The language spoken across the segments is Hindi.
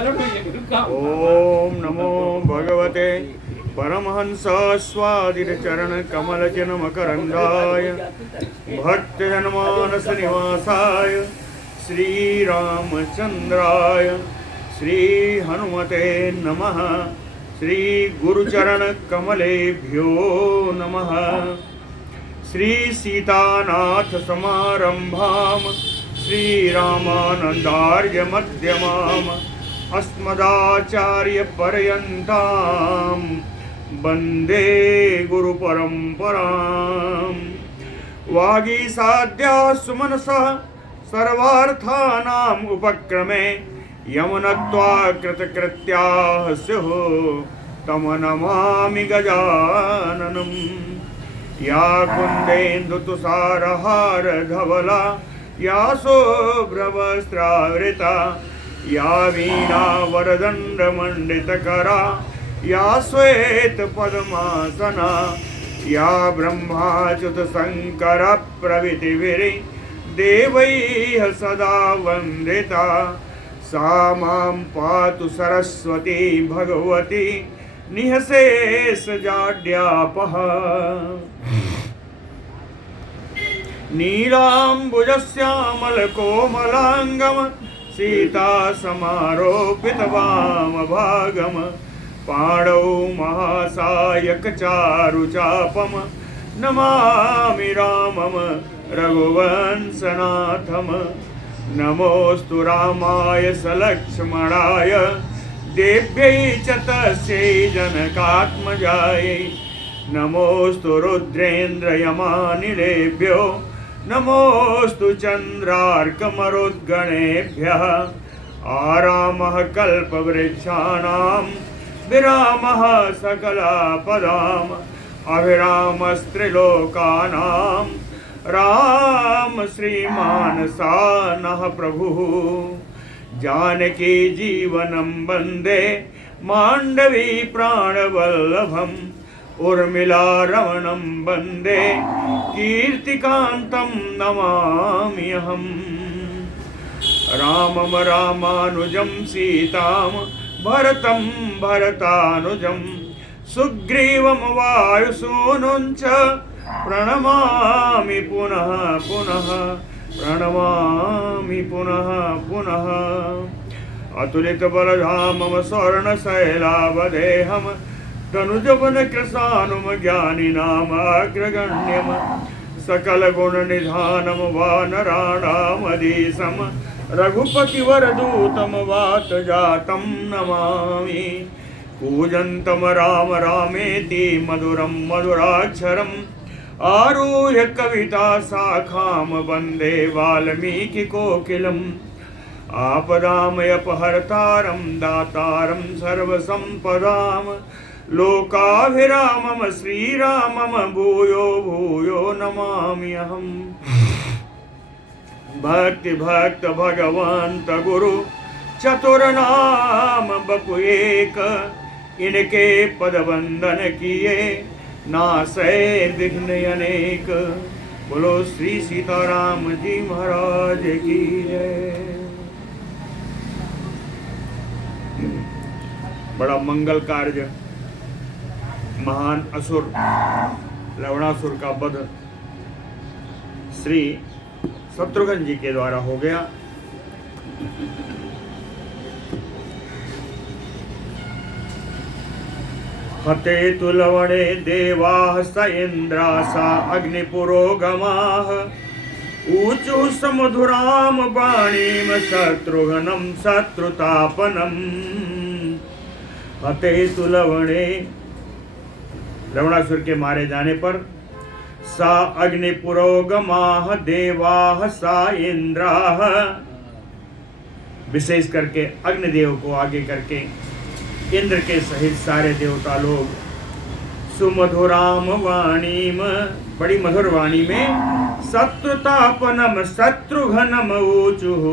ओम नमो भगवते परमहंस स्वादित चरण कमल मकरंदाय भक्त जनमानस निवासाय श्री रामचंद्राय श्री हनुमते नमः। श्री गुरुचरण कमलेभ्यो नमः। श्री सीतानाथ समारंभाम श्री रामानंदार्य मध्यमाम अस्मदाचार्य पर्यन्ताम वंदे गुरु परंपराम। वागीसाद्या सुमनसः सर्वार्थानाम उपक्रमे यमुनत्वा कृतकृत्याः स्युः तम नमामि गजाननम्। या कुन्देन्दुतुषारहार धवला या शुभ्रवस्त्रावृता या वीणा वरदण्डमण्डितकरा या श्वेतपद्मासना या ब्रह्माच्युतशङ्कर प्रभृतिभिः देवैः सदा वन्दिता सा मां पातु सरस्वती भगवती निःशेषजाड्यापः। नीलाम्बुजश्यामलकोमलाङ्गम सीता समारोपितवामभागम पाणौ महासायकचारुचापम नमामि रामम रघुवंशनाथम। नमोऽस्तु रामाय सलक्ष्मणाय देव्यै च तस्यै जनकात्मजायै। नमोऽस्तु रुद्रेन्द्रयमानिलेभ्यो नमोऽस्तु चन्द्रार्कमरुद्गणेभ्यः। आरामः कल्पवृक्षाणां विरामः सकलापदाम् अभिरामस्त्रिलोकानां राम श्रीमानसानः प्रभुः। जानकी जीवनं वन्दे माण्डवी प्राणवल्लभम् उर्मिला रमणं वन्दे कीर्तिकान्तं नमाम्यहम्। रामं रामानुजं सीतां भरतं भरतानुजं सुग्रीवं वायुसूनुं च प्रणमामि पुनः पुनः प्रणमामि पुनः पुनः। अतुलितबलधामं स्वर्णशैलावदेहं तनुजवन कृशानुम ज्ञानिनाम अग्रगण्यम सकल गुण निधानम वानराणामधीशम रघुपतिवरदूतम वातजातं नमामि। कूजन्तं राम रामेति मधुरं मधुराक्षरम् आरुह्य कविता शाखां वन्दे वाल्मीकिकोकिलम्। आपदामयपहर्तारं दातारं सर्वसम्पदां लोकाभिरामं श्रीरामं भूयो भूयो नमाम्यहम्। भक्ति भक्त भगवंत गुरु चतुर्नाम बपु एक इनके पद वंदन किए नासै विघ्न अनेक। बोलो श्री सीताराम जी महाराज की जय। बड़ा मंगल कार्य महान असुर लवणासुर का वध श्री शत्रुघ्न जी के द्वारा हो गया। हते तु लवणे देवाः स इन्द्रासा अग्निपुरोगमाः ऊचुः समधुरां वाणीं शत्रुघ्नं शत्रुतापनम्। हते तु लवणे लवणासुर के मारे जाने पर सा अग्निपुरोगमाः देवाः सा इंद्राः विशेष करके अग्निदेव को आगे करके इंद्र के सहित सारे देवता लोग सुमधुराम वाणीम बड़ी मधुर वाणी में शत्रुतापनम शत्रुघ्नम ऊचुः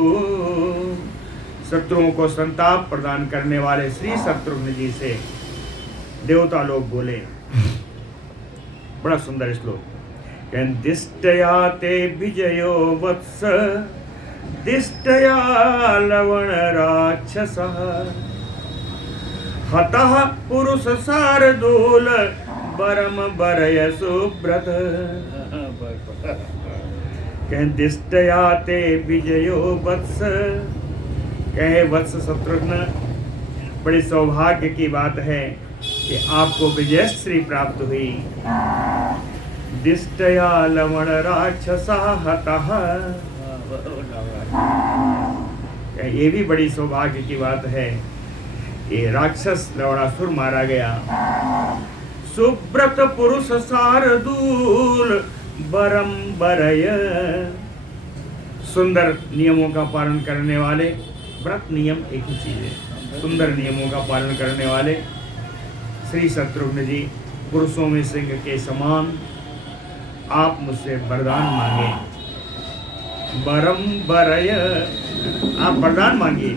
शत्रुओं को संताप प्रदान करने वाले श्री शत्रुघ्न जी से देवता लोग बोले। बड़ा सुंदर श्लोक। दिष्टया ते विजयो वत्स दिष्टया लवण राक्षसः हतः पुरुष शार्दूल बरम बरय सुब्रत। कह दिष्टया ते विजयो वत्स, कहे वत्स शत्रुघ्न, बड़ी सौभाग्य की बात है कि आपको विजयश्री प्राप्त हुई। दिष्टया लवण राक्षसा हतः, ये भी बड़ी सौभाग्य की बात है, ये राक्षस लवणासुर मारा गया। सुब्रत पुरुष शार्दूल बरम बरय, सुंदर नियमों का पालन करने वाले, व्रत नियम एक ही चीज है, सुंदर नियमों का पालन करने वाले श्री शत्रुघ्न जी, पुरुषों में सिंह के समान, आप मुझसे वरदान मांगे। बरम बरय, आप वरदान मांगिए।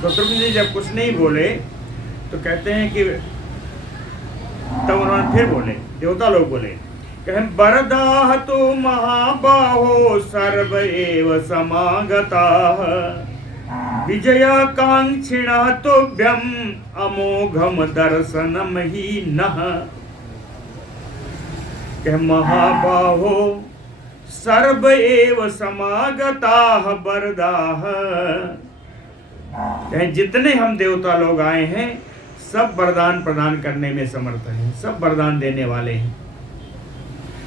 शत्रुघ्न जी जब कुछ नहीं बोले तो कहते हैं कि तब उन्होंने फिर बोले, देवता लोग बोले, कहें वरदाह तो महाबाहो सर्व एव समागताः विजयाकांक्षिणः तोभ्यम अमोघम दर्शनम ही नः। कह महाबाहो सर्व एव समागताः वरदाः, जितने हम देवता लोग आए हैं सब वरदान प्रदान करने में समर्थ हैं, सब वरदान देने वाले हैं।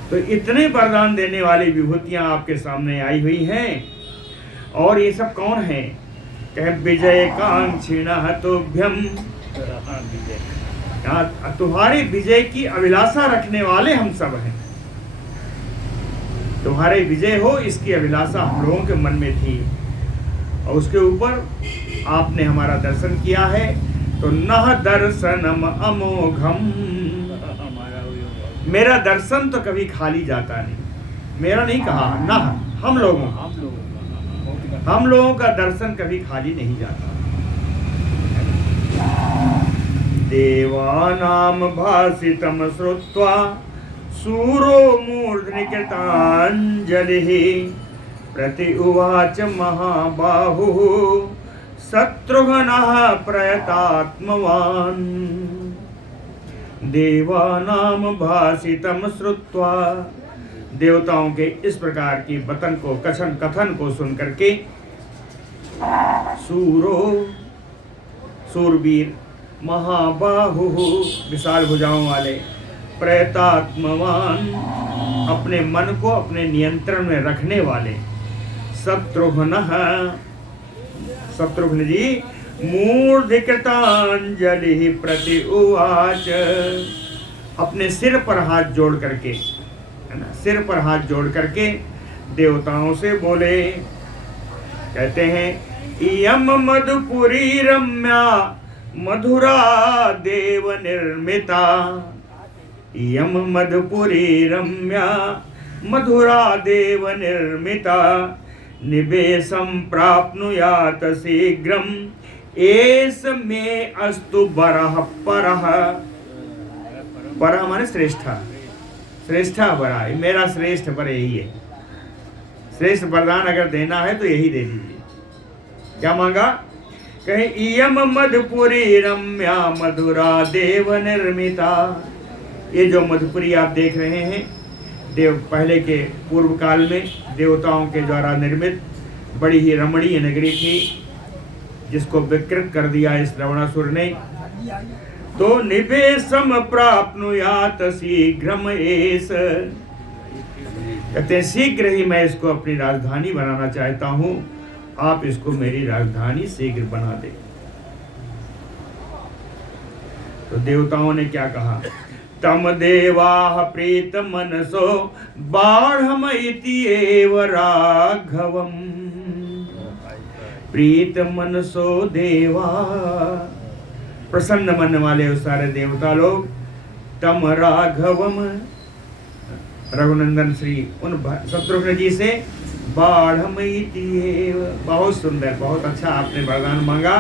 तो इतने वरदान देने वाली विभूतियां आपके सामने आई हुई हैं, और ये सब कौन है? कह विजय कांक्षिणः तोभ्यम, तुम्हारे विजय की अभिलाषा रखने वाले हम सब हैं। तुम्हारे विजय हो इसकी अभिलाषा हम लोगों के मन में थी, और उसके ऊपर आपने हमारा दर्शन किया है, तो नह दर्शनम अमोघम, मेरा दर्शन तो कभी खाली जाता नहीं। मेरा नहीं कहा, नह हम लोगों का दर्शन कभी खाली नहीं जाता। देवानाम भासितम श्रुत्वा सूरो मूर्ध्नि कृतांजलिः प्रति उवाच महाबाहुः शत्रुघ्नः प्रयतात्मवान्। देवानाम भासितम श्रुत्वा, देवताओं के इस प्रकार की वतन को कथन को सुन करके सूरो, सूरवीर, महाबाहु, विशाल भुजाओं वाले, प्रयतात्मवान, अपने मन को अपने नियंत्रण में रखने वाले, शत्रुघ्न, शत्रुघ्न जी मूर्धिकृतांजलि प्रति उवाच, अपने सिर पर हाथ जोड़ करके, है ना, सिर पर हाथ जोड़ करके देवताओं से बोले, कहते हैं इयम मधुपुरी रम्या मधुरा देव निर्मिता, इयम मधुपुरी रम्या मधुरा देव निर्मिता, निवेशम प्राप्नुयात शीघ्रम एस में अस्तु बरह परह। परह माने श्रेष्ठा, श्रेष्ठा बरा, मेरा श्रेष्ठ वर यही है। श्रेष्ठ वरदान अगर देना है तो यही दे दीजिए। क्या मांगा? कहे इयम मधुपुरी रम्या मधुरा देव निर्मिता। ये जो मधुपुरी आप देख रहे हैं, देव पहले के पूर्व काल में देवताओं के द्वारा निर्मित बड़ी ही रमणीय नगरी थी, जिसको विकृत कर दिया इस रावणासुर ने। तो निवेशम प्राप्नुयात शीघ्रम एस, कहते हैं शीघ्र ही मैं इसको अपनी राजधानी बनाना चाहता हूँ, आप इसको मेरी राजधानी शीघ्र बना दे। तो देवताओं ने क्या कहा? तम देवाः प्रीत मनसो बाढ़म इति एव राघवम। प्रीत मनसो देवा, प्रसन्न मन वाले उस सारे देवता लोग, तम राघवम, रघुनंदन श्री उन शत्रुघ्न जी से, बाढ़म इति एव, बहुत सुंदर, बहुत अच्छा आपने वरदान मांगा।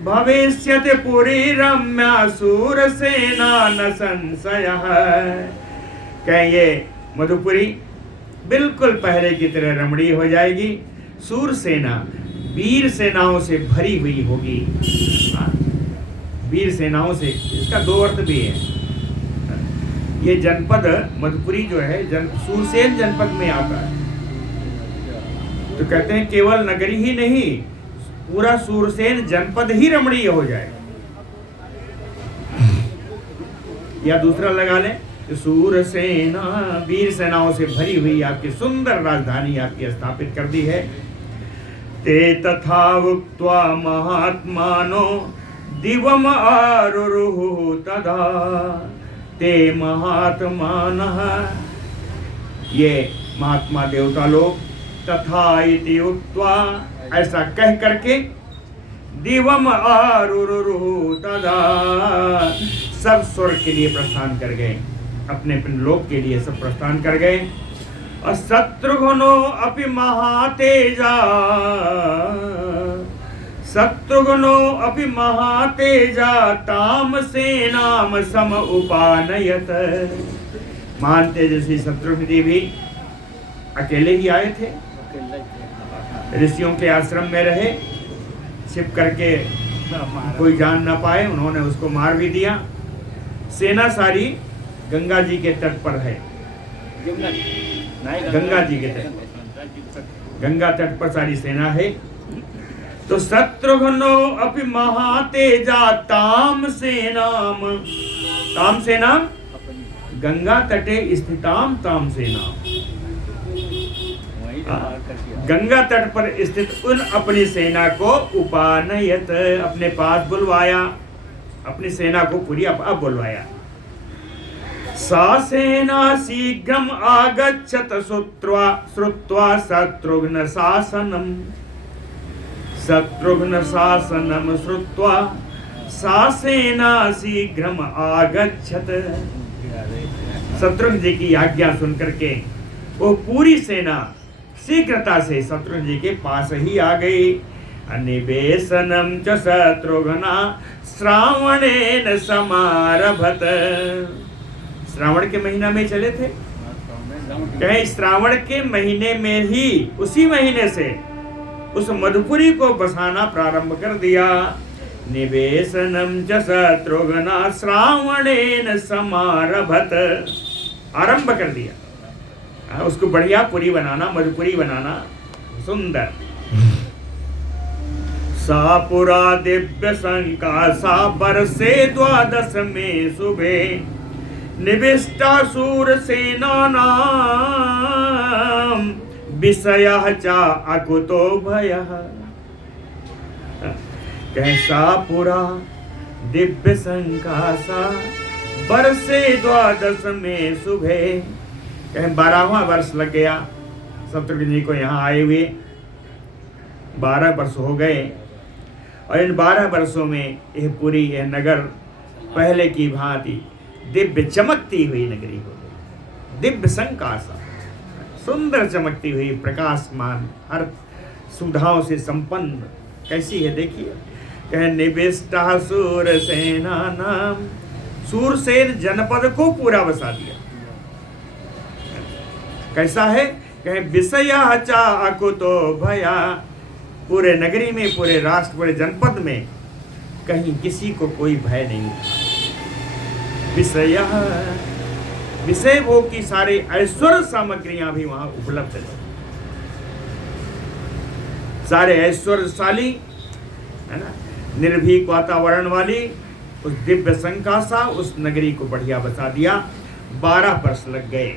भविष्यति पुरी रम्या सूरसेना न संशयः, कहें ये मधुपुरी बिल्कुल पहले की तरह रमणीय हो जाएगी, सूर सेना वीर सेनाओं से भरी हुई होगी। वीर सेनाओं से, इसका दो अर्थ भी है। ये जनपद मधुपुरी जो है सूरसेन जनपद में आता है। तो कहते हैं केवल नगरी ही नहीं, पूरा सूरसेन जनपद ही रमणीय हो जाएगा। या दूसरा लगा लें, सूरसेना वीर सेनाओं से भरी हुई आपकी सुंदर राजधानी आपकी स्थापित कर दी है। ते तथा उक्त्वा महात्मानो दिवम आरुरुहु तदा ते महात्मानः, ये महात्मा देवता लोग तथा इति उक्त्वा ऐसा कह करके दिवम आरुरुहु तदा सब स्वर्ग के लिए प्रस्थान कर गए, अपने अपने लोक के लिए सब प्रस्थान कर गए। और शत्रुघ्नो अपि महातेजा, शत्रुघ्नो अपि महातेजा ताम सेनाम सम उपानयत। महान तेजस्वी शत्रुघ्न जी भी अकेले ही आए थे, ऋषियों के आश्रम में रहे, छिप करके कोई जान ना पाए, उन्होंने उसको मार भी दिया। सेना सारी गंगा जी के तट पर है, गंगा जी के तट, गंगा तट पर सारी सेना है। तो शत्रुघ्नो अपि महातेजा ताम सेनाम, ताम सेनाम गंगा तटे स्थिताम ताम सेनाम, गंगा तट पर स्थित उन अपनी सेना को उपानयत अपने पास बुलवाया, अपनी सेना को पूरी अब बुलवाया। सा सेना शीघ्रम आगच्छत श्रुत्वा शत्रुघ्न शासनम, शत्रुघ्न शासनम श्रुत्वा सा सेना शीघ्रम आगच्छत। शत्रुघ्न जी की आज्ञा सुनकर के वो पूरी सेना शीघ्रता से शत्रुघ्न जी के पास ही आ गई। अनिवेशनम च शत्रुघ्ना श्रावणेन समारभत, श्रावण के महीना में चले थे, कहीं श्रावण के महीने में ही उसी महीने से उस मधुपुरी को बसाना प्रारंभ कर दिया। निवेशनम च शत्रुघ्ना श्रावणेन समारभत, आरंभ कर दिया उसको बढ़िया पुरी बनाना, मधुपुरी बनाना सुंदर। सा पुरा दिव्य संकासा बरसे द्वादश में सुबह, निविष्टा सूर सेना नाम विषयः चा अकुतो भयः। कैसा पुरा दिव्य संकासा बरसे द्वादश में सुबह, कहीं 12वां वर्ष लग गया शत्रुघ्न जी को यहाँ आए हुए, 12 वर्ष हो गए। और इन 12 वर्षों में यह पूरी यह नगर पहले की भांति दिव्य चमकती हुई नगरी हो गई। दिव्य संकासा, सुंदर चमकती हुई, प्रकाशमान, हर सुविधाओं से संपन्न। कैसी है देखिए, कह निविष्टा सूर सेना नाम, सूरसेन जनपद को पूरा बसा दिया। कैसा है, कहे विषया चा अकुतो भया, पूरे नगरी में, पूरे राष्ट्र, पूरे जनपद में कहीं किसी को कोई भय नहीं। विषय, विषय भोग की सारे ऐश्वर्य सामग्रियां भी वहां उपलब्ध है, सारे ऐश्वर्यशाली है ना, निर्भीक वातावरण वाली उस दिव्य संकासा उस नगरी को बढ़िया बसा दिया। 12 वर्ष लग गए।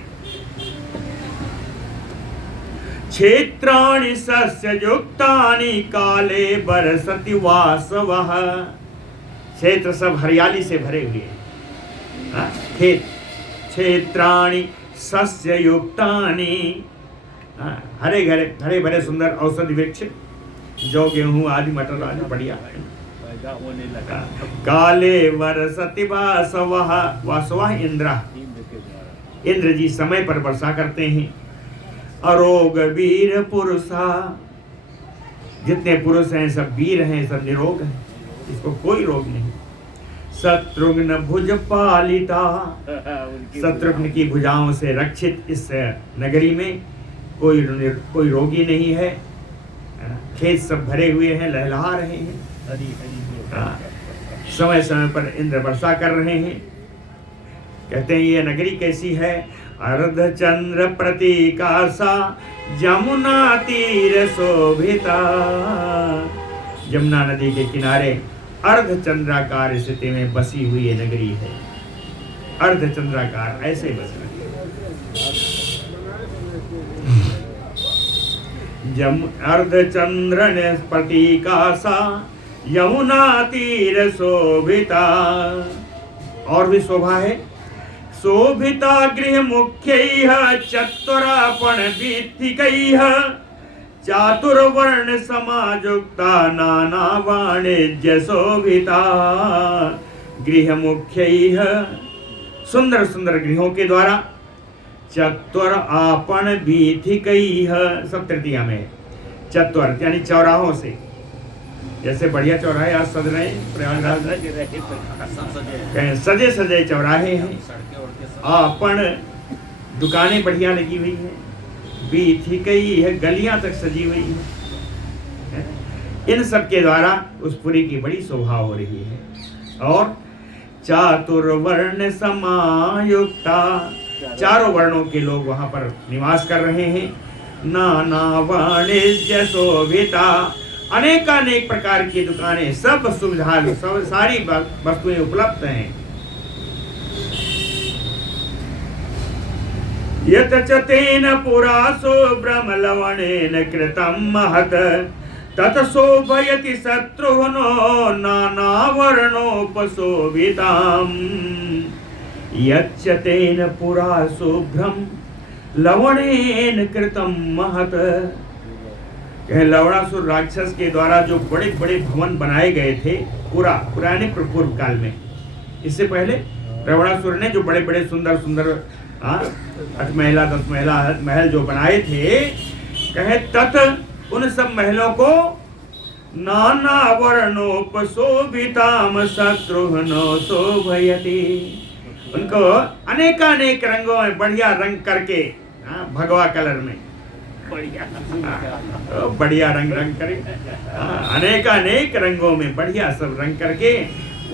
क्षेत्राणि सस्य युक्तानि काले बरसति वासवः, क्षेत्र सब हरियाली से भरे हुए, खेत। क्षेत्राणि सस्य युक्तानि, हरे घरे हरे भरे सुंदर औषधि वृक्ष, जौ गेहूं आदि मटर आदि बढ़िया। काले बरसति वासवः, वासवः इंद्र, इंद्र जी समय पर वर्षा करते हैं। अरोग वीर पुरुषा, जितने पुरुष हैं सब वीर हैं, सब निरोग हैं, इसको कोई रोग नहीं। शत्रुघ्न भुज पालिता, शत्रुघ्न की भुजाओं से रक्षित इस नगरी में कोई रोगी नहीं है। खेत सब भरे हुए हैं, लहलहा रहे हैं। समय समय पर इंद्र वर्षा कर रहे हैं। कहते हैं ये नगरी कैसी है? अर्धचंद्र प्रतीकासा यमुना तीर शोभिता। यमुना नदी के किनारे अर्धचंद्राकार स्थिति में बसी हुई ये नगरी है। अर्धचंद्राकार ऐसे बस रही है। अर्धचंद्र प्रतीकासा यमुना तीर शोभिता। और भी शोभा है। शोभिता गृह मुख्यैः चत्वरापण वीथिकैः चातुर्वर्ण समायुक्ता नाना वाणिज्य शोभिता। गृह मुख्यैः सुंदर सुंदर गृहों के द्वारा, चत्वर आपण वीथिकैः सब तृतीया में, चत्वर यानी चौराहों से, जैसे बढ़िया चौराहे आज सज रहे हैं प्रयागराज में, सजे सजे चौराहे हैं। आपण दुकानें बढ़िया लगी हुई हैं, वीथिकई है गलियां तक सजी हुई है। इन सब के द्वारा उस पुरी की बड़ी शोभा हो रही है। और चातुर्वर्ण समायुक्ता, चारों वर्णों के लोग वहां पर निवास कर रहे हैं। नाना वाणिज्य शोभिता, अनेकानेक प्रकार की दुकानें, सब सुविधा, सब सारी वस्तुएं उपलब्ध हैं। यत च तेन पुरा शुभ्रम लवणेन कृतं महत् तत शोभयति शत्रुघ्नो नानावर्णोपशोभिताम्। यच्च तेन पुरा शुभ्रम लवणेन कृतं महत्। लवणासुर राक्षस के द्वारा जो बड़े बड़े भवन बनाए गए थे पुराने पूर्व काल में, इससे पहले लवणासुर ने जो बड़े बड़े सुंदर सुंदर 8 महला 10 महला महल जो बनाए थे, कहे तत् उन सब महलों को नाना वर्णोपशोभिताम शत्रुघ्नो शोभयति, उनको अनेकानेक रंगों में बढ़िया रंग करके, भगवा कलर में बढ़िया रंग करे, अनेकानेक रंगों में बढ़िया सब रंग करके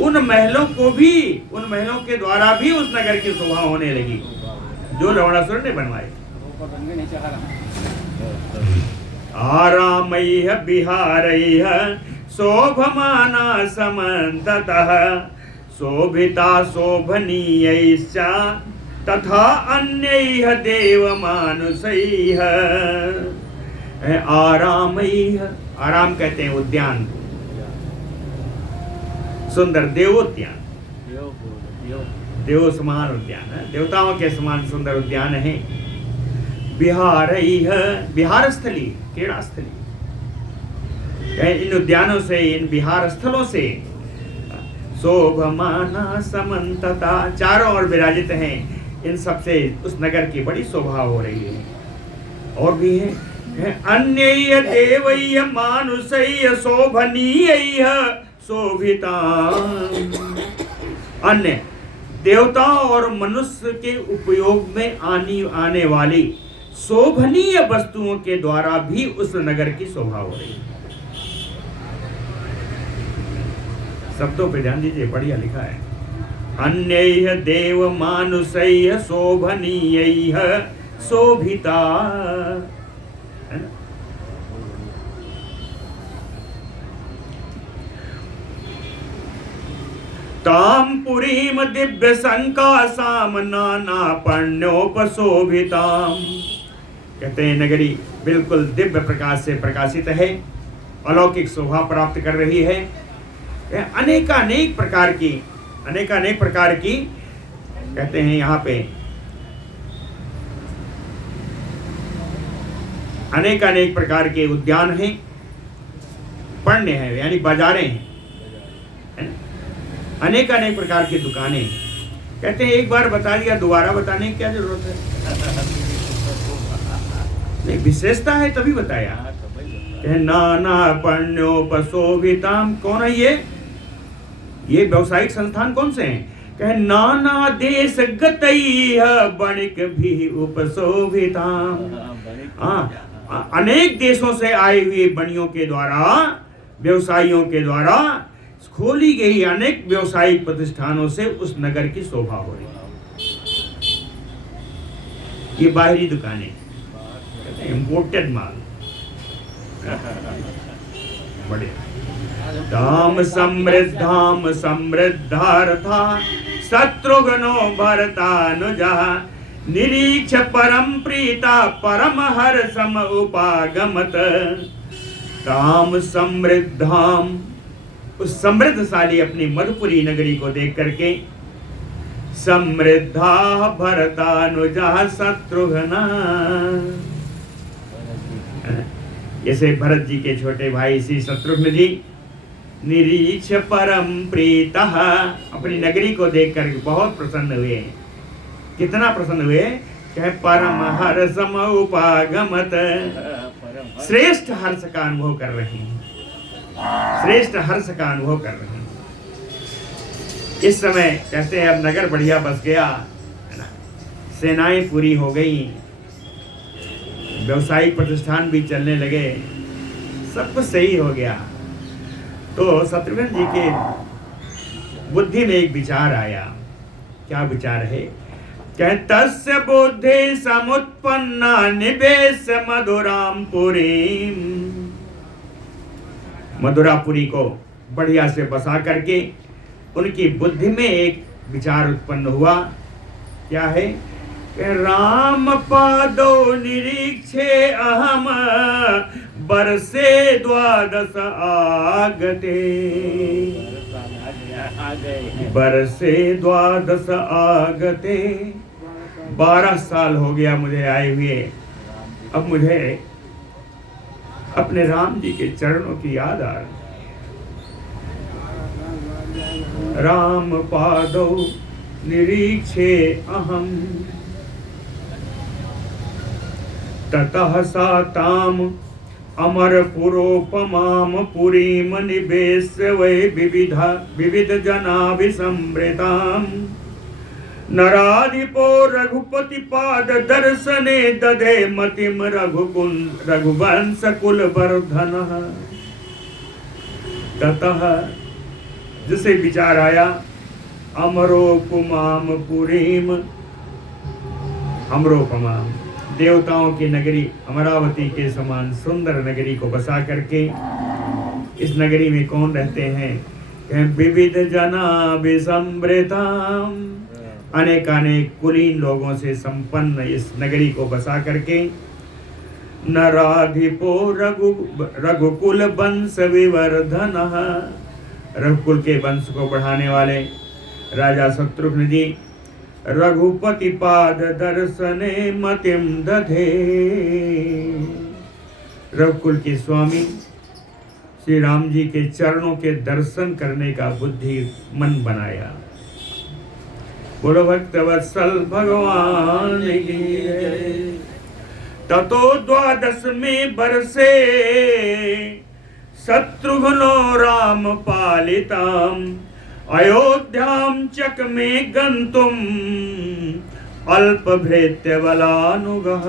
उन महलों को भी, उन महलों के द्वारा भी उस नगर की शोभा होने लगी जो लवणासुर ने बनवाए। आरामैः विहारैः शोभमाना समन्ततः शोभिता शोभनीयैश्च तथा अन्यैः देवमानुषैः। आरामैः, आराम कहते हैं उद्यान, सुंदर देवोद्यान, देव समान उद्यान है, देवताओं के समान सुंदर उद्यान है। विहारैः, विहार स्थली, क्रीड़ा स्थली, इन उद्यानों से, इन विहार स्थलों से शोभमाना समन्तता, चारों ओर विराजित हैं, इन सब से उस नगर की बड़ी शोभा हो रही है। और भी है अन्यैः देवैः मानुषैः शोभनीयैः शोभिता। अन्य देवताओं और मनुष्य के उपयोग में आने वाली शोभनीय वस्तुओं के द्वारा भी उस नगर की शोभा हो रही है। शब्दों पे ध्यान दीजिए, बढ़िया लिखा है। अन्यैः देव मानुषैः शोभनीयैः शोभिता, है ना? ताम पुरीम दिव्य संकासाम नाना पण्योपशोभिताम। कहते हैं नगरी बिल्कुल दिव्य प्रकाश से प्रकाशित है, अलौकिक शोभा प्राप्त कर रही है। अनेकानेक प्रकार की कहते हैं यहाँ पे अनेकानेक प्रकार के उद्यान हैं, पण्य हैं यानी बाजारें हैं, अनेकानेक प्रकार की दुकानें। कहते हैं एक बार बता दिया, दोबारा बताने की क्या जरूरत है? नहीं, विशेषता है तभी बताया। नाना पण्योपशोभिताम, कौन है ये व्यावसायिक संस्थान कौन से हैं? कहे नाना देश गतैः बणिक भी उपशोभिताम। अनेक देशों से आए हुए बनियों के द्वारा, व्यवसायियों के द्वारा खोली गई अनेक व्यवसायिक प्रतिष्ठानों से उस नगर की शोभा हो रही है। ये बाहरी दुकानें, इंपोर्टेड माल, बड़े धाम समृद्धाम समृद्धार्था शत्रुघ्नो भरतानुजा निरीक्ष परम प्रीता परम हर्षम उपागमत। धाम समृद्धाम, उस समृद्धशाली अपनी मधुपुरी नगरी को देख करके, समृद्धा भरतानुजा शत्रुघ्ना, जैसे भरत जी के छोटे भाई श्री शत्रुघ्न जी निरीक्ष परम प्रीता, अपनी नगरी को देखकर बहुत प्रसन्न हुए। कितना प्रसन्न हुए? कहे परम हर्षम उपागमत, श्रेष्ठ हर्ष का अनुभव कर रहे हैं, श्रेष्ठ हर्ष का अनुभव कर रहे हैं। इस समय कहते हैं अब नगर बढ़िया बस गया, है ना, सेनाएं पूरी हो गई, व्यवसायिक प्रतिष्ठान भी चलने लगे, सब कुछ सही हो गया। तो शत्रुघ्न जी के बुद्धि में एक विचार आया। क्या विचार है? कह तस्य बुद्धि समुत्पन्ना निवेश मधुराम पुरी, मधुरापुरी को बढ़िया से बसा करके उनकी बुद्धि में एक विचार उत्पन्न हुआ। क्या है? राम पादो निरीक्षे अहम बरसे द्वादश आगते, बरसे द्वादश आगते, 12 साल हो गया मुझे आए हुए, अब मुझे अपने राम जी के चरणों की याद आ रही। राम पादौ निरीक्षे अहम ततः साताम अमर पुरोपमाम पुरीम निवेश वै विविध जनाभिसंवृताम नराधिपो रघुपति पाद दर्शने दधे मतिम रघुवंश कुल वर्धन। ततः जिसे विचार आया, अमरोपमाम पुरीम, अमरोपमाम देवताओं की नगरी अमरावती के समान सुंदर नगरी को बसा करके, इस नगरी में कौन रहते हैं? विविध जनाभिसंवृताम, अनेकानेक कुलीन लोगों से संपन्न इस नगरी को बसा करके, नराधिपो रघुकुल वंश विवर्धन, रघुकुल के वंश को बढ़ाने वाले राजा शत्रुघ्न जी रघुपति पाद दर्शने मतिम दधे, रघुकुल के स्वामी श्री राम जी के चरणों के दर्शन करने का बुद्धि मन बनाया। बोलो भक्तवत्सल भगवान की जय। ततो 12 में बरसे शत्रुघ्नो राम पालिताम अयोध्याम चक में गंतुम अल्प भृत्य बलानुगः।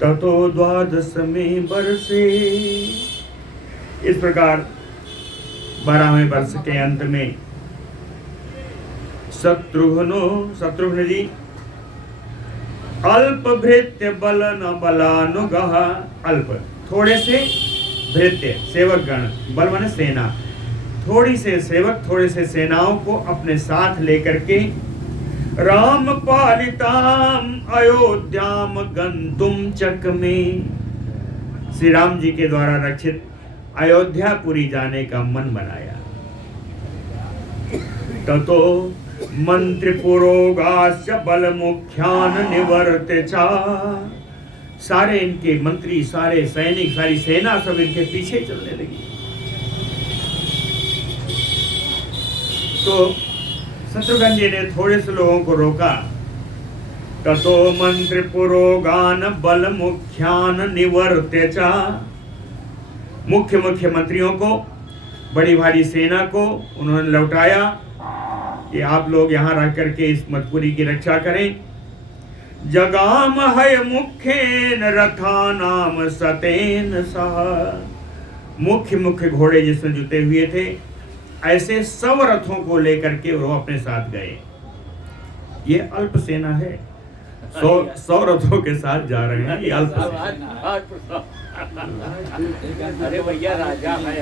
ततो 12 में बरसे, इस प्रकार 12वें वर्ष के अंत में शत्रुघ्न जी अल्प भृत्य बलन बलानुगः, अल्प थोड़े से, भृत्य सेवक गण, बल माने सेना, थोड़ी से सेवक, थोड़े से सेनाओं को अपने साथ लेकर के राम पालिताम अयोध्याम गंतुम चक में, श्री राम जी के द्वारा रक्षित अयोध्यापुरी जाने का मन बनाया। ततो मंत्री पुरोगास्य बल मुख्यान निवर्ते चा, सारे इनके मंत्री, सारे सैनिक, सारी सेना सब इनके पीछे चलने लगी। तो शत्रुघ्न जी ने थोड़े से लोगों को रोका। ततो मंत्री पुरोगान बल मुख्यान निवर्ते चा, मुख्य मंत्रियों को, बड़ी भारी सेना को उन्होंने लौटाया कि आप लोग यहाँ रह करके इस मधुपुरी की रक्षा करें। जगाम है मुख्येन रथानाम सतेन सह। मुख्य मुख्य घोड़े जिसमें जुटे हुए थे, ऐसे 100 रथों को लेकर के वो अपने साथ गए। ये अल्प सेना है, 100 रथों के साथ जा रहे हैं, ये अल्प सेना। अरे भैया राजा है,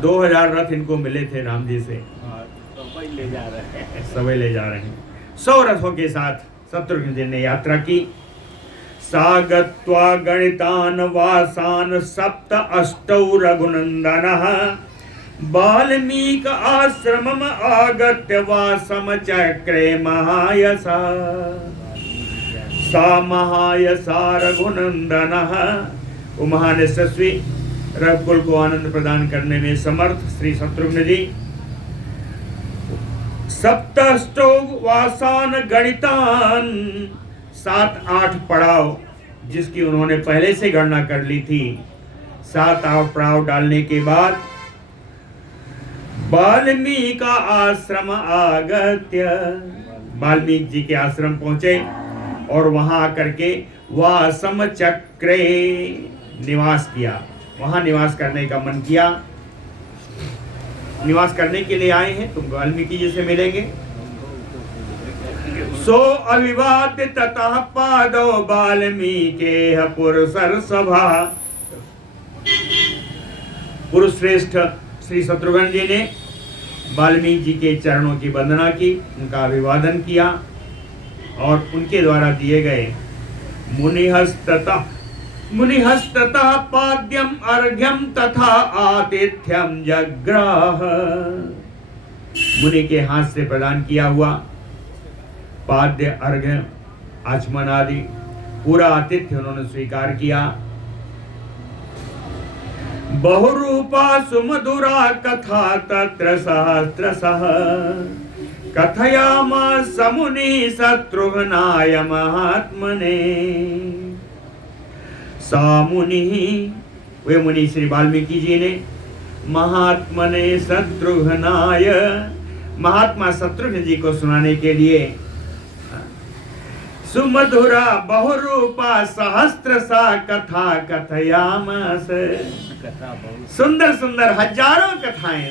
2000 रथ इनको मिले थे राम जी से, सभी ले जा रहे हैं। सभी ले जा रहे हैं। 100 रथों के साथ शत्रुघ्न जी ने यात्रा की। सागत्वा गणितान वासान सप्त अष्टौ रघुनंदनः वाल्मीक आश्रमम आगत्य वासम चक्रे महायसा। सा महायसा रघुनंदनः, वो महान यशस्वी रघुकुल को आनंद प्रदान करने में समर्थ श्री शत्रुघ्न जी। सप्तष्टौ वासान गणितान, 7-8 पड़ाव जिसकी उन्होंने पहले से गणना कर ली थी। 7 पड़ाव डालने के बाद वाल्मीकि आश्रम आगत्य, वाल्मीकि जी के आश्रम पहुंचे और वहां आकर के वासम चक्रे निवास किया। वहां निवास करने का मन किया। निवास करने के लिए आए हैं, तुम वाल्मीकि जी से मिलेंगे। सो अविवाद ततः पादो वाल्मीकि पुरुषर सभा। पुरुष श्रेष्ठ श्री शत्रुघ्न जी ने वाल्मीकि जी के चरणों की वंदना की, उनका अभिवादन किया और उनके द्वारा दिए गए मुनिहस्ततः पाद्यम अर्घ्यम तथा आतिथ्यम जग्राह। मुनि के हाथ से प्रदान किया हुआ पाद्य, अर्घ्य, आचमन आदि पूरा आतिथ्य उन्होंने स्वीकार किया। बहुरूपा सुमधुरा कथा तत्र सहस्रशः कथयामास मुनि शत्रुघ्नाय महात्मने। सा मुनि, वे मुनि श्री वाल्मीकि जी ने महात्मने शत्रुघ्नाय, महात्मा शत्रुघ्न जी को सुनाने के लिए सुमधुरा बहुरूपा सहस्रशा कथा कथयामास। सुंदर सुंदर हजारों कथाएं,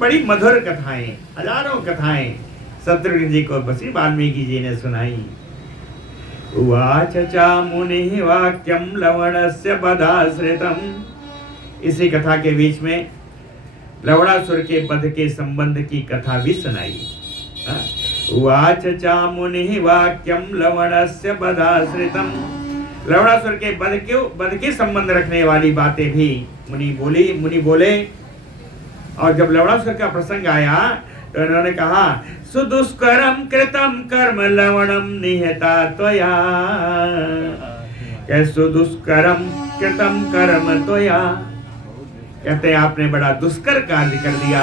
बड़ी मधुर कथाएं, हजारों कथाएं शत्रुघ्न जी को बसी वाल्मीकि जी ने सुनाई। उवाच च मुनिः वाक्यं लवणस्य वधाश्रितम्। इसी कथा के बीच में लवणासुर के वध के संबंध की कथा भी सुनाई। उवाच च मुनिः वाक्यं लवणस्य वधाश्रितम्। लवणासुर के वध के संबंध रखने वाली बातें भी मुनि बोले। और जब लवणासुर का प्रसंग आया तो उन्होंने कहा सुदुष्करम कृतम कर्म लवणम निहता त्वया। सुदुष्करम कृतम कर्म त्वया, कहते हैं आपने बड़ा दुष्कर कार्य कर दिया।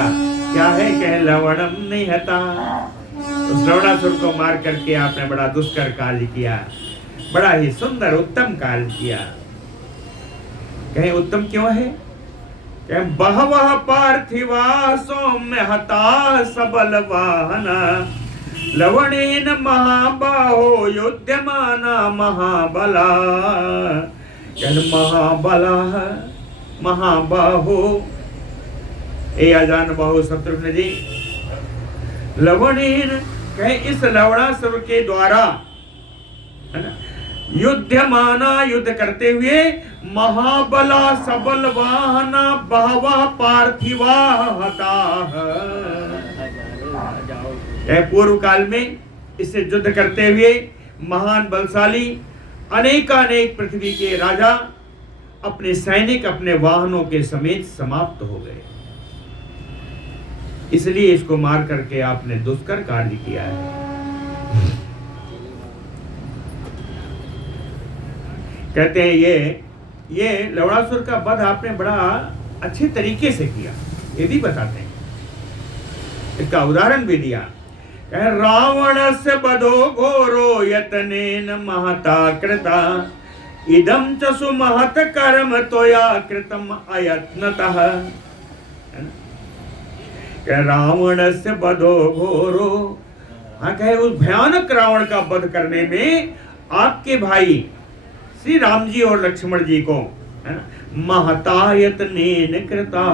क्या है? कहे लवणम निहता, उस लवणासुर को मार करके आपने बड़ा दुष्कर कार्य किया, बड़ा ही सुंदर उत्तम कार्य किया। कहे उत्तम क्यों है? बहवः पार्थिवा सौम्य हता सबल वाहना लवणेन महाबाहो युध्यमाना महाबला। महाबला महाबाहो, ए अजान बाहु शत्रुघ्न जी, लवणेन कहे इस लवणासुर के द्वारा, है ना, युद्धमाना युद्ध करते हुए, महाबला सबल वाहना बहवा पार्थिवा हताः। पूर्व काल में इससे युद्ध करते हुए महान बलशाली अनेकानेक पृथ्वी के राजा, अपने सैनिक अपने वाहनों के समेत समाप्त हो गए। इसलिए इसको मार करके आपने दुष्कर कार्य किया है। कहते हैं ये लवणासुर का वध आपने बड़ा अच्छे तरीके से किया, ये भी बताते हैं। इसका उदाहरण भी दिया। रावण से वधो घोरो यतनेन महता कृता इदं च सुमहत कर्म त्वया कृतम अयत्नतः। रावण से वधो घोरो, हाँ, कहे उस भयानक रावण का वध करने में आपके भाई श्री राम जी और लक्ष्मण जी को, है ना, महतायतनेन कृता,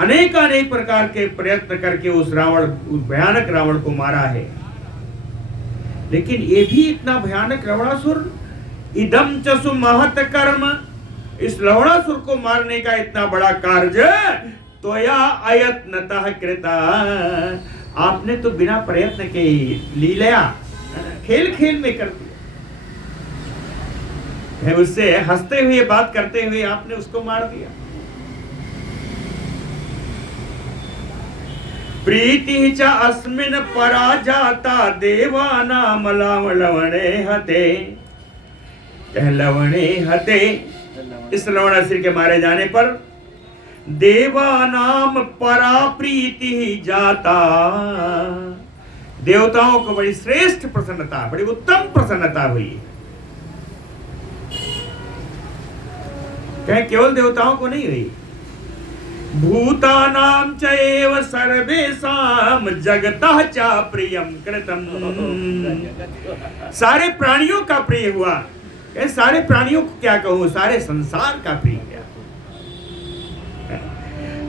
अनेक अनेक प्रकार के प्रयत्न करके उस भयानक रावण को मारा है। लेकिन ये भी इतना भयानक रावणासुर, इदम च सुमहत कर्म, इस रावणासुर को मारने का इतना बड़ा कार्य त्वया अयत्नतः कृता, आपने तो बिना प्रयत्न के लीला खेल खेल में कर दिया, उससे हंसते हुए बात करते हुए आपने उसको मार दिया। प्रीति च अस्मिन् पराजाता देवानाम लवणे हते, लवणे हते, इस लवणासुर के मारे जाने पर देवानाम परा प्रीति जाता, देवताओं को बड़ी श्रेष्ठ प्रसन्नता, बड़ी उत्तम प्रसन्नता हुई। क्या केवल देवताओं को नहीं हुई, भूतानां च एव सर्वेषां जगतः च प्रियं कृतं, सारे प्राणियों का प्रिय हुआ। सारे प्राणियों को क्या कहूं, सारे संसार का प्रिय किया।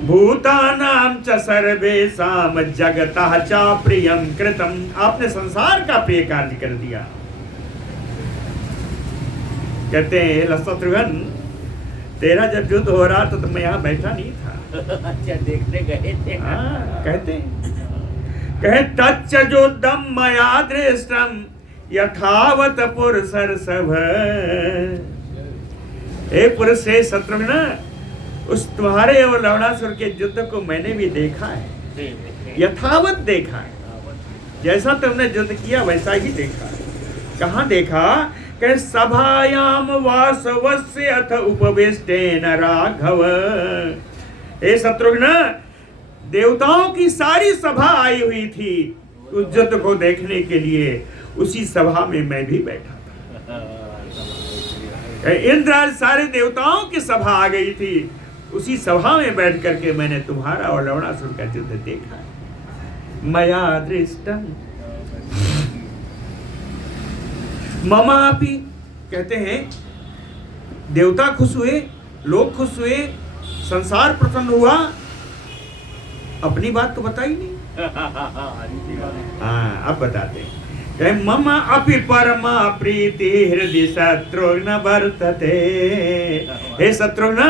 भूतानां च सर्वेषां जगतः च प्रियं कृतं, आपने संसार का प्रिय कार्य कर दिया। कहते हैं शत्रुघ्न, तेरा जब युद्ध हो रहा था तो मैं यहाँ बैठा नहीं था। अच्छा, देखने गए थे। कहते कहे तच्च जो दम मया दृष्टम यथावत पुरुषर्षभ, हे पुरुष से शत्रुघ्न, उस तुम्हारे और लवणासुर के युद्ध को मैंने भी देखा है, यथावत देखा है, जैसा तुमने युद्ध किया वैसा ही देखा है। कहाँ देखा, कहे सभायाम वासवस्य अथ उपवेष्टेन राघव, हे शत्रुघ्न, देवताओं की सारी सभा आई हुई थी उस युद्ध को देखने के लिए, उसी सभा में मैं भी बैठा था। इंद्र आज सारे देवताओं की सभा आ गई थी, उसी सभा में बैठ करके मैंने तुम्हारा और लवणासुर का युद्ध देखा। मया दृष्टम ममापि, कहते हैं देवता खुश हुए, लोग खुश हुए, संसार प्रसन्न हुआ। अपनी बात तो बताई नहीं। हाँ, अब बताते हैं। मम अपि परमा प्रीति हृदय शत्रुघ्न वर्तते, हे शत्रुघ्न,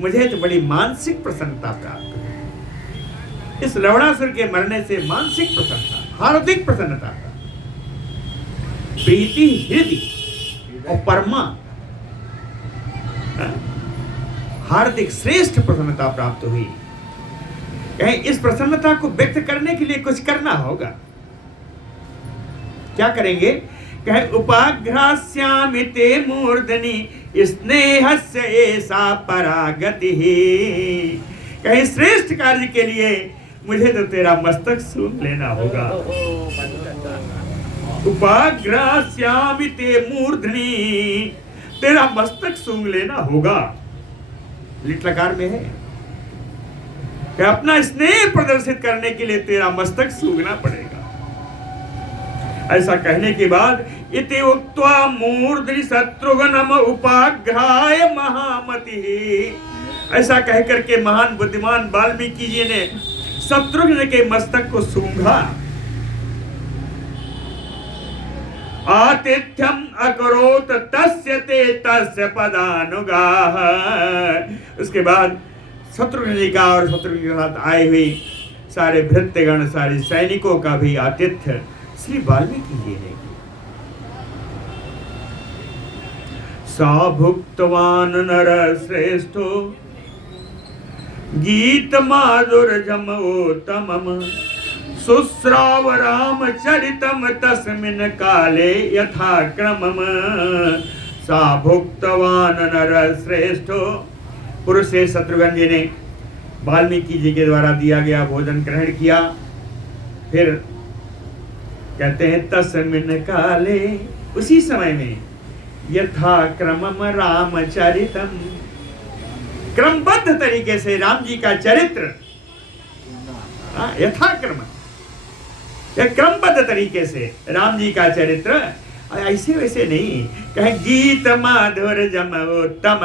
मुझे तो बड़ी मानसिक प्रसन्नता प्राप्त हुई। इस लवणासुर के मरने से मानसिक प्रसन्नता, हार्दिक प्रसन्नता, प्रीति हृदय और परमा, हार्दिक श्रेष्ठ प्रसन्नता प्राप्त हुई। कहें इस प्रसन्नता को व्यक्त करने के लिए कुछ करना होगा। क्या करेंगे, कहे उपाघ्रास्यामि ते मूर्धनि स्नेहस्य एषा परागति, कहे श्रेष्ठ कार्य के लिए मुझे तो तेरा मस्तक सूंघ लेना होगा। उपाघ्रास्यामि ते मूर्धनि, तेरा मस्तक सूंघ लेना होगा। लिटलकार में है कि अपना स्नेह प्रदर्शित करने के लिए तेरा मस्तक सूंघना पड़ेगा। ऐसा कहने के बाद इति उक्त्वा मूर्धनि शत्रुघ्नम उपाघ्राय महामति, ऐसा कह करके महान बुद्धिमान वाल्मीकि जी ने शत्रुघ्न के मस्तक को सूंघा। आतिथ्यम अकरोत तस्य ते तस्य पदानुगाः, उसके बाद शत्रुघ्न जी का और शत्रुघ्न के साथ आए हुए सारे भृत्यगण, सारे सैनिकों का भी आतिथ्य श्री वाल्मीकि जी ने किया। सा भुक्तवान नर श्रेष्ठो गीत माधुर्यमोत्तमम्, सुश्राव रामचरितम तस्मिन् काले यथा क्रमम्, सा भुक्तवान नर श्रेष्ठो, पुरुष से शत्रुघ्न जी ने वाल्मीकि जी के द्वारा दिया गया भोजन ग्रहण किया। फिर कहते हैं तस्मिन् काले, उसी समय में, यथा क्रमम् रामचरितम, क्रमबद्ध तरीके से राम जी का चरित्र, यथा क्रम क्रमबद्ध तरीके से राम जी का चरित्र, ऐसे वैसे नहीं कहे गीत माधुर जमोत्तम,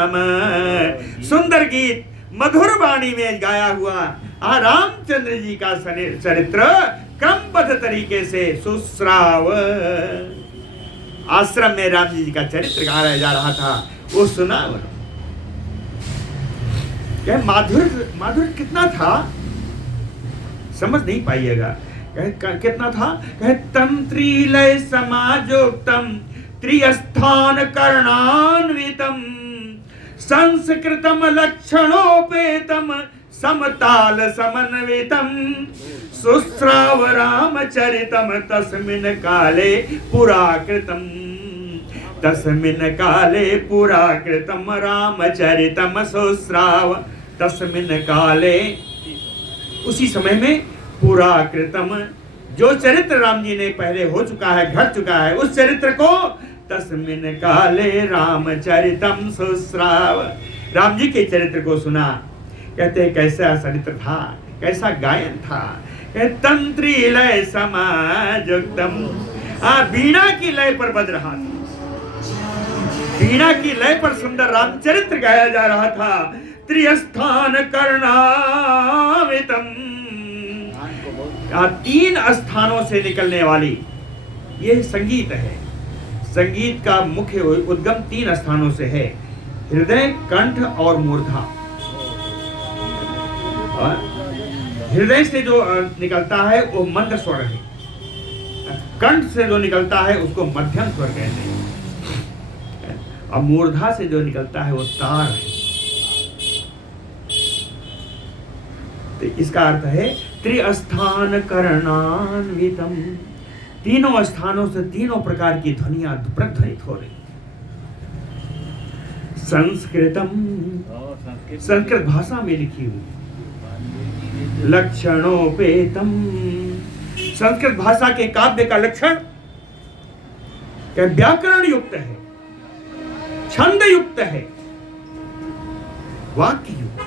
सुंदर गीत मधुर वाणी में गाया हुआ रामचंद्र जी का चरित्र क्रमबद्ध तरीके से सुश्राव आश्रम में राम जी का चरित्र गाया जा रहा था, वो सुना। क्या माधुर कितना था समझ नहीं पाइएगा। कितना था, कहे तंत्री लय समाजोक्तम त्रिस्थान कर्णान्वितम संस्कृतम लक्षणोपेतम समताल समन्वितम सुश्राव रामचरितम तस्मिन् काले पुराकृतम, तस्मिन् काले पुराकृतम रामचरितम सुश्राव, तस्मिन् काले उसी समय में पुराकृतम, जो चरित्र राम जी ने पहले हो चुका है, घट चुका है, उस चरित्र को तस्मिन् काले रामचरितम सुश्राव, राम जी के चरित्र को सुना। कहते कैसा चरित्र था, कैसा गायन था। तंत्री लय समाजोक्तम, वीणा की लय पर बज रहा था, वीणा की लय पर सुंदर रामचरित्र गाया जा रहा था। त्रिस्थान कर्णावितम, 3 स्थानों से निकलने वाली यह संगीत है। संगीत का मुख्य उद्गम 3 स्थानों से है, हृदय, कंठ और मूर्धा। हृदय से जो निकलता है वो मंद स्वर है, कंठ से जो निकलता है उसको मध्यम स्वर कहते हैं, और मूर्धा से जो निकलता है वो तार है। तो इसका अर्थ है त्रिस्थान कर्णान्वितम, 3 स्थानों से 3 प्रकार की ध्वनियां प्रतिध्वनित हो रही। संस्कृतम, संस्कृत भाषा में लिखी हुई। लक्षणोपेतम, संस्कृत भाषा के काव्य का लक्षण व्याकरण युक्त है, छंद युक्त है, वाक्य युक्त,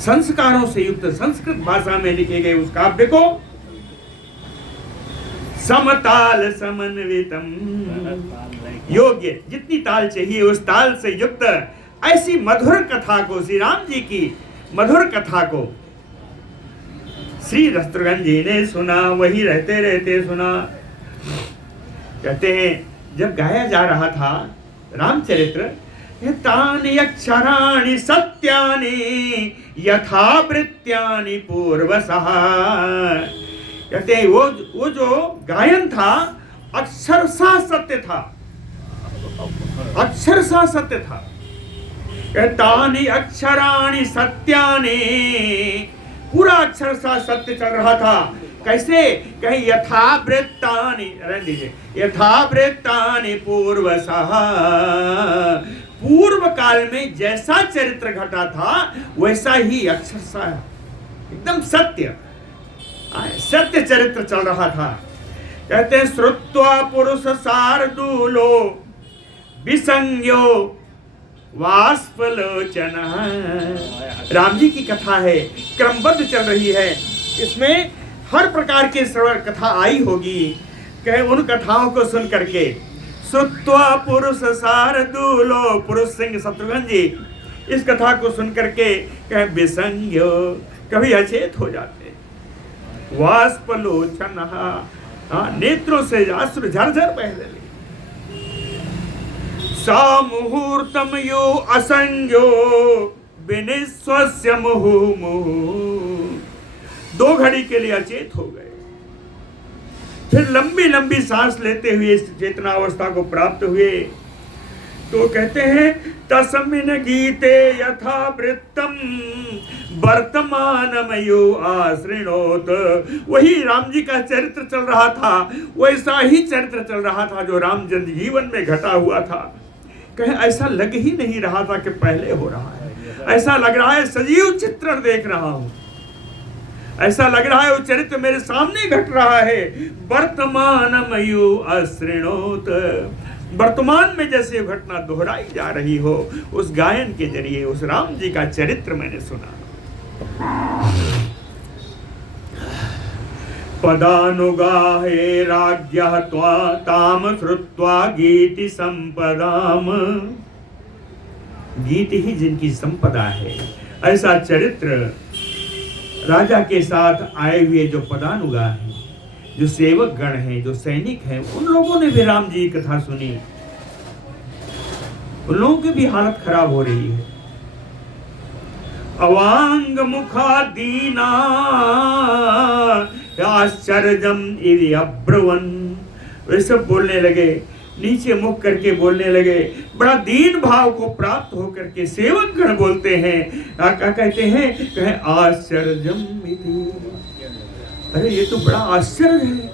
संस्कारों से युक्त संस्कृत भाषा में लिखे गए उस काव्य को समताल समन्वितम, योग्य जितनी ताल चाहिए उस ताल से युक्त ऐसी मधुर कथा को, श्री राम जी की मधुर कथा को श्री शत्रुघ्न जी ने सुना, वही रहते रहते सुना। कहते हैं जब गाया जा रहा था रामचरित्र, तानि अक्षराणि सत्यानि यथा वृत्यानि पूर्वसः, कहते हैं वो जो गायन था अक्षरशः सत्य था, अक्षरशः सत्य था। तानि अक्षराणि सत्यानि, पूरा अक्षरशः सत्य चल रहा था। कैसे, कहे यथा वृत्तानि, रहने दीजिए, यथा वृत्तानि पूर्वसः, पूर्व काल में जैसा चरित्र घटा था वैसा ही अक्षरशः एकदम सत्य सत्य चरित्र चल रहा था। कहते हैं श्रुत्वा पुरुष शार्दूलो विसंज्ञो वाष्पलोचन, राम जी की कथा है, क्रमबद्ध चल रही है, इसमें हर प्रकार की श्रवण कथा आई होगी। कहे उन कथाओं को सुन करके श्रुत्वा पुरुष शार्दूलो, पुरुष सिंह शत्रुघ्न जी इस कथा को सुन करके कहे विसंज्ञो, कभी अचेत हो जाते, वाष्पलोचन, नेत्रों से अश्रु झरझर बह रहे। सा मुहूर्तम यो असंज्ञो विनिस्वस्य मुहुर्मुहुः, 2 घड़ी के लिए अचेत हो गए, फिर लंबी लंबी सांस लेते हुए इस चेतनावस्था को प्राप्त हुए। तो कहते हैं तस्मिन् गीते यथा वृत्तम वर्तमानमयो आश्रिणोत, वही राम जी का चरित्र चल रहा था, वैसा ही चरित्र चल रहा था जो रामचंद्र जीवन में घटा हुआ था। कहे ऐसा लग ही नहीं रहा था कि पहले हो रहा है, ऐसा लग रहा है सजीव चित्रण देख रहा हूं, ऐसा लग रहा है वो चरित्र मेरे सामने घट रहा है। वर्तमानमयो आश्रिणोत, वर्तमान में जैसे घटना दोहराई जा रही हो, उस गायन के जरिए उस राम जी का चरित्र मैंने सुना। पदानुगाहे राज्ञः ताम श्रुत्वा गीति संपदाम। गीत ही जिनकी संपदा है, ऐसा चरित्र राजा के साथ आए हुए जो पदानुगा हैं, जो सेवक गण हैं, जो सैनिक हैं, उन लोगों ने भी राम जी की कथा सुनी। उन लोगों की भी हालत खराब हो रही है। अवांग मुखा दीना आश्चर्यम इति अब्रुवन। वे सब बोलने लगे, नीचे मुख करके बोलने लगे, बड़ा दीन भाव को प्राप्त होकर के सेवक गण बोलते हैं। क्या कहते हैं? कहे आश्चर्यम इति। अरे ये तो बड़ा आश्चर्य है,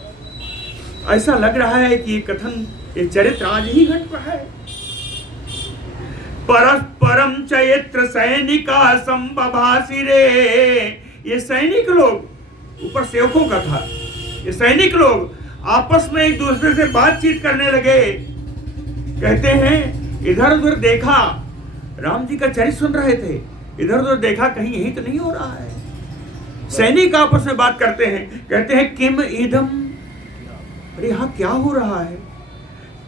ऐसा लग रहा है कि ये कथन, ये चरित्र आज ही घट रहा है। परस्परम चैत्र सैनिका संबभासी रे। ये सैनिक लोग, ऊपर सेवकों का था, ये सैनिक लोग आपस में एक दूसरे से बातचीत करने लगे। कहते हैं इधर उधर देखा, राम जी का चरित्र सुन रहे थे, इधर उधर देखा कहीं यही तो नहीं हो रहा है। सैनिक आपस में बात करते हैं, कहते हैं किम इदम। अरे यहाँ क्या हो रहा है?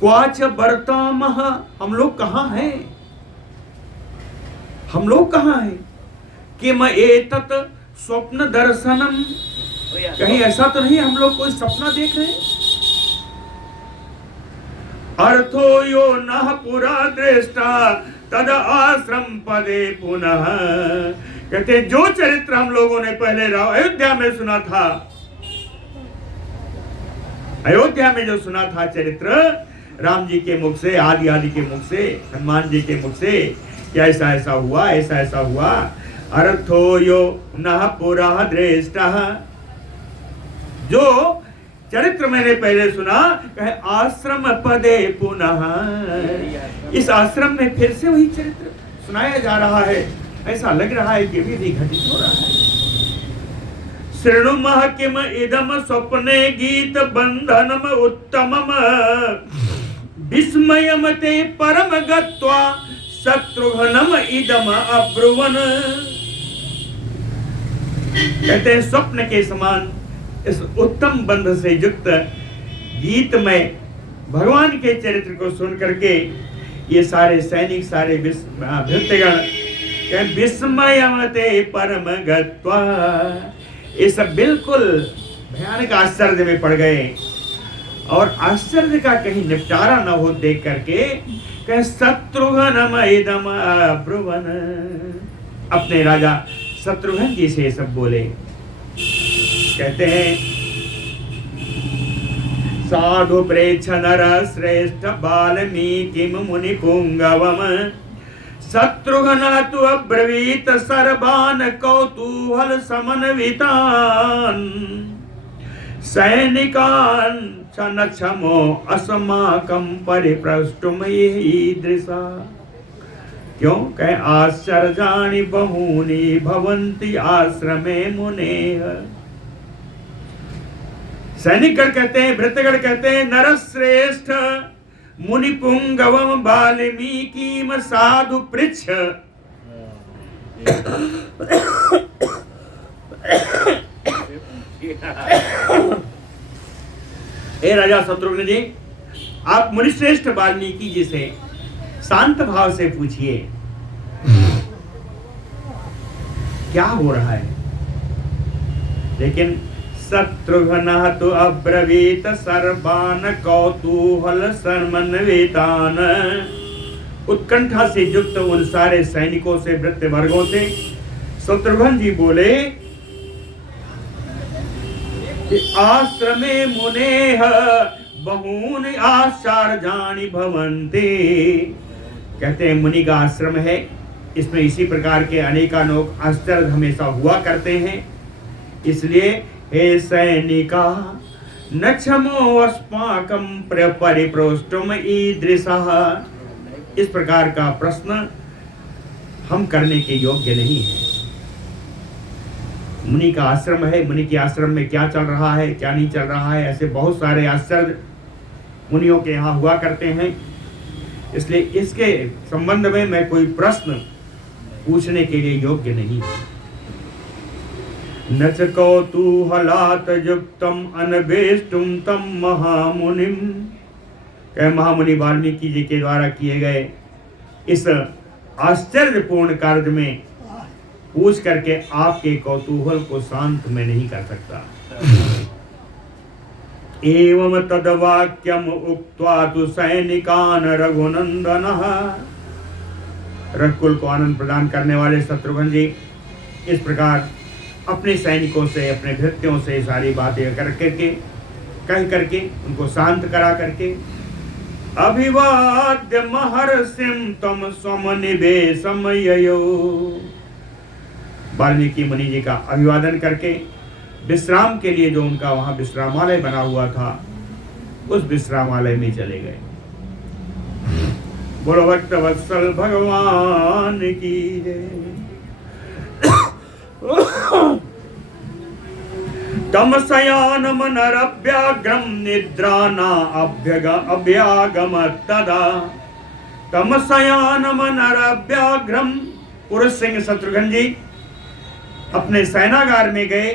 क्वाच बर्तामह। हम लोग कहाँ हैं? हम लोग कहाँ हैं? किम एतत् स्वप्न दर्शनम। कहीं ऐसा तो नहीं हम लोग कोई सपना देख रहे हैं? अर्थो यो नः पुरा दृष्टा तद आश्रम पदे पुनः। कहते हैं जो चरित्र हम लोगों ने पहले अयोध्या में सुना था, अयोध्या में जो सुना था चरित्र राम जी के मुख से, आदि के मुख से, हनुमान जी के मुख से, क्या ऐसा ऐसा हुआ, ऐसा ऐसा हुआ। अर्थो यो नः पुरा दृष्टः। जो चरित्र मैंने पहले सुना, कहे आश्रम पदे पुनः। इस आश्रम में फिर से वही चरित्र सुनाया जा रहा है। ऐसा लग रहा है कि भी घटित हो रहा है। शृणुमः किम इदम स्वप्ने गीत बंधनम उत्तमम विस्मयम ते परम गत्वा शत्रुघ्नम इदम अब्रुवन। कहते हैं स्वप्न के समान इस उत्तम बंध से युक्त गीत में भगवान के चरित्र को सुन करके ये सारे सैनिक, सारे भृत्यगण विस्मयमते परम गत्वा, ये सब बिल्कुल भयानक आश्चर्य में पड़ गए। और आश्चर्य का कहीं निपटारा न हो देख करके कहे शत्रुघ्नम इदम अब्रुवन। अपने राजा शत्रुघ्न जी से सब बोले। कहते हैं साधु प्रेक्ष नर श्रेष्ठ वाल्मीकि मुनि पुंगवम शत्रुघ्न तु अब्रवीत सर्वान कौतूहल समन्वितान सैनिकान क्षमो अस्माकं परिप्रष्टुम ईदृशा। क्यों? कहे आश्चर्याणि बहूनि भवन्ति आश्रमे मुनेः। सैनिकगण कहते हैं, भृत्यगण कहते हैं, नरश्रेष्ठ मुनि पुंगवम वाल्मीकिम साधु पृच्छ। हे राजा शत्रुघ्न जी, आप मुनिश्रेष्ठ वाल्मीकि जी से शांत भाव से पूछिए क्या हो रहा है। लेकिन शत्रुघ्न तो अब्रवीत सर्वान कौतूहल समन्वितान। उत्कंठा से युक्त उन सारे सैनिकों से, वृत्त वर्गों से शत्रुघ्न जी बोले कि आश्रमे मुनेः बहूनि आश्चर्याणि भवन्ति। कहते हैं मुनि का आश्रम है, इसमें इसी प्रकार के अनेकानेक आश्चर्य हमेशा हुआ करते हैं। इसलिए हे सैनिका न क्षमो अस्माकं परिप्रोष्टुम ईदृशः। इस प्रकार का प्रश्न हम करने के योग्य नहीं है। मुनि का आश्रम है, मुनि के आश्रम में क्या चल रहा है, क्या नहीं चल रहा है, ऐसे बहुत सारे आश्चर्य मुनियों के यहाँ हुआ करते हैं। इसलिए इसके संबंध में मैं कोई प्रश्न पूछने के लिए योग्य नहीं हूँ। न च कौतूहलात् युक्तम अनवेष्टुम तम महामुनिम। महामुनि वाल्मीकि जी के द्वारा किए गए इस आश्चर्यपूर्ण कार्य में पूछ करके आपके कौतूहल को शांत में नहीं कर सकता। एवं तद्वाक्यम उक्त्वा तु सैनिकान रघुनंदनः। रघुकुल को आनंद प्रदान करने वाले शत्रुघ्न जी इस प्रकार अपने सैनिकों से, अपने भृत्यों से सारी बातें कह करके उनको शांत करा करके अभिवाद्य महर्षिं तम स्वमनिवेशम ययो। वाल्मीकि मुनि जी का अभिवादन करके विश्राम के लिए जो उनका वहां विश्रामालय बना हुआ था उस विश्रामालय में चले गए। बोलो भक्त वत्सल भगवान की जय। तम शयानम नरव्याघ्रम निद्राना अभ्यागम तदा। तम शयानम नरव्याघ्रम। पुरुष सिंह शत्रुघ्न जी अपने सेनागार में गए।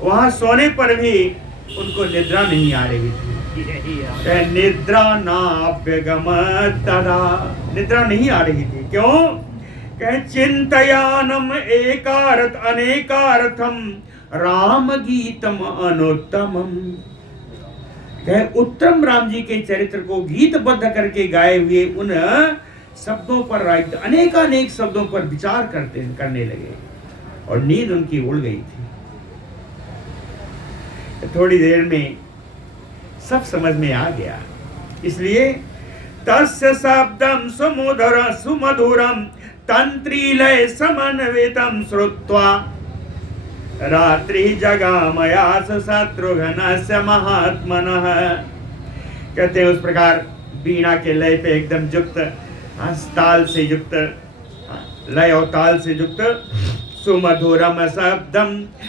वहां सोने पर भी उनको निद्रा नहीं आ रही थी। निद्रा नाभ्यगम तदा। निद्रा नहीं आ रही थी। क्यों? कह चिंतयानम एकारथ अनेकार्थम राम गीतम अनुत्तमम। कह उत्तम राम जी के चरित्र को गीतबद्ध करके गाए हुए उन शब्दों पर अनेकानेक शब्दों पर विचार करने लगे और नींद उनकी उड़ गई थी। थोड़ी देर में सब समझ में आ गया। इसलिए तस्य शब्दम सुमधुरम तंत्रीलय समन्वितम श्रुत्वा रात्रि जगामयास शत्रुघ्नस्य महात्मनः। कहते हैं उस प्रकार बीणा के लय पे एकदम युक्त, ताल से युक्त, लय और ताल से युक्त सुमधुरम शब्दम,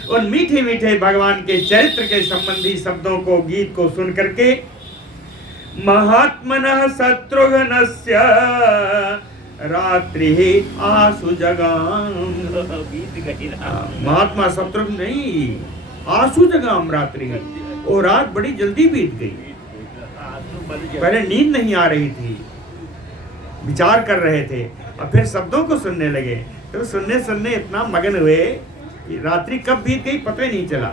उन मीठे मीठे भगवान के चरित्र के संबंधी शब्दों को, गीत को सुन करके महात्मनः शत्रुघ्नस्य रात्रि आसु जगाम। महात्मा शत्रुघ्न नहीं, आसु जगाम रात्रि। वो रात बड़ी जल्दी बीत गई। पहले नींद नहीं आ रही थी, विचार कर रहे थे और फिर शब्दों को सुनने लगे। तो सुनने सुनने इतना मगन हुए कि रात्रि कब बीत गई पता ही नहीं चला।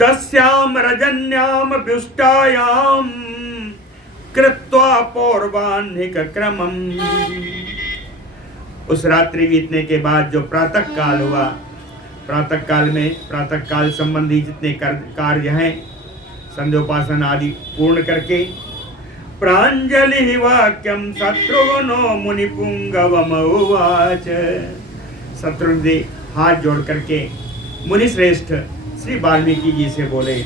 तस्याम रजन्याम व्युष्टायाम कृत्वा पौर्वाह्निक क्रमम। उस रात्रि बीतने के बाद जो प्रातः काल हुआ, प्रातः काल में प्रातः काल संबंधी जितने कार्य हैं संध्योपासन आदि पूर्ण करके प्रांजलि वाक्यम शत्रुघ्नो मुनिपुंगवम उवाच। शत्रुघ्न जी हाथ जोड़ करके मुनि श्रेष्ठ श्री वाल्मीकि जी से बोले।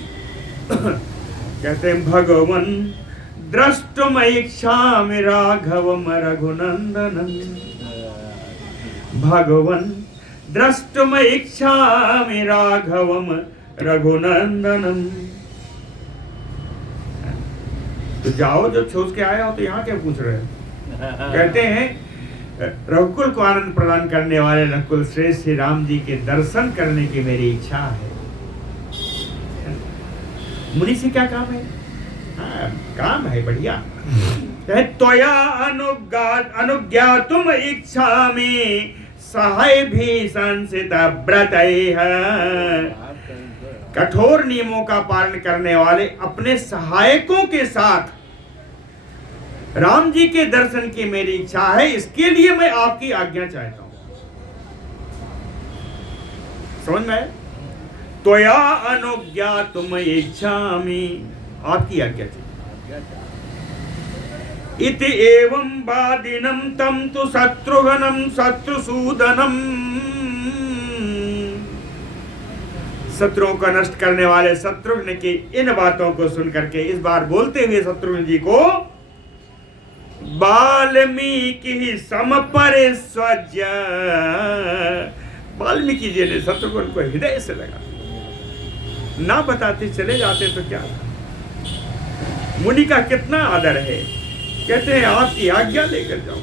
कहते हैं भगवन द्रष्टुमिच्छामि राघवम रघुनंदनम। भगवन द्रष्टुमिच्छामि राघवम रघुनंदनम। तो जाओ, जो छोड़ के आए हो तो यहाँ क्या पूछ रहे हो? कहते हैं रघुकुल को आनंद प्रदान करने वाले रघुकुल श्रेष्ठ श्री राम जी के दर्शन करने की मेरी इच्छा है। मुनि से क्या काम है? काम है बढ़िया। त्वया अनुज्ञातुम इच्छामि सहाय भी संसित व्रतैः। कठोर नियमों का पालन करने वाले अपने सहायकों के साथ राम जी के दर्शन की मेरी इच्छा है। इसके लिए मैं आपकी आज्ञा चाहता हूं। समझ में? त्वया अनुज्ञातुम इच्छामि, आपकी आज्ञा चाहिए। इति एवं वादिनं तम तु शत्रुघ्नं शत्रुसूदनम। शत्रुओं का नष्ट करने वाले शत्रुघ्न की इन बातों को सुन करके इस बार बोलते हुए शत्रुघ्न जी को वाल्मीकि समपरिस्वज्य। वाल्मीकि जी ने शत्रुघ्न को हृदय से लगा। ना बताते चले जाते तो क्या। मुनि का कितना आदर है। कहते हैं आपकी आज्ञा लेकर जाओ।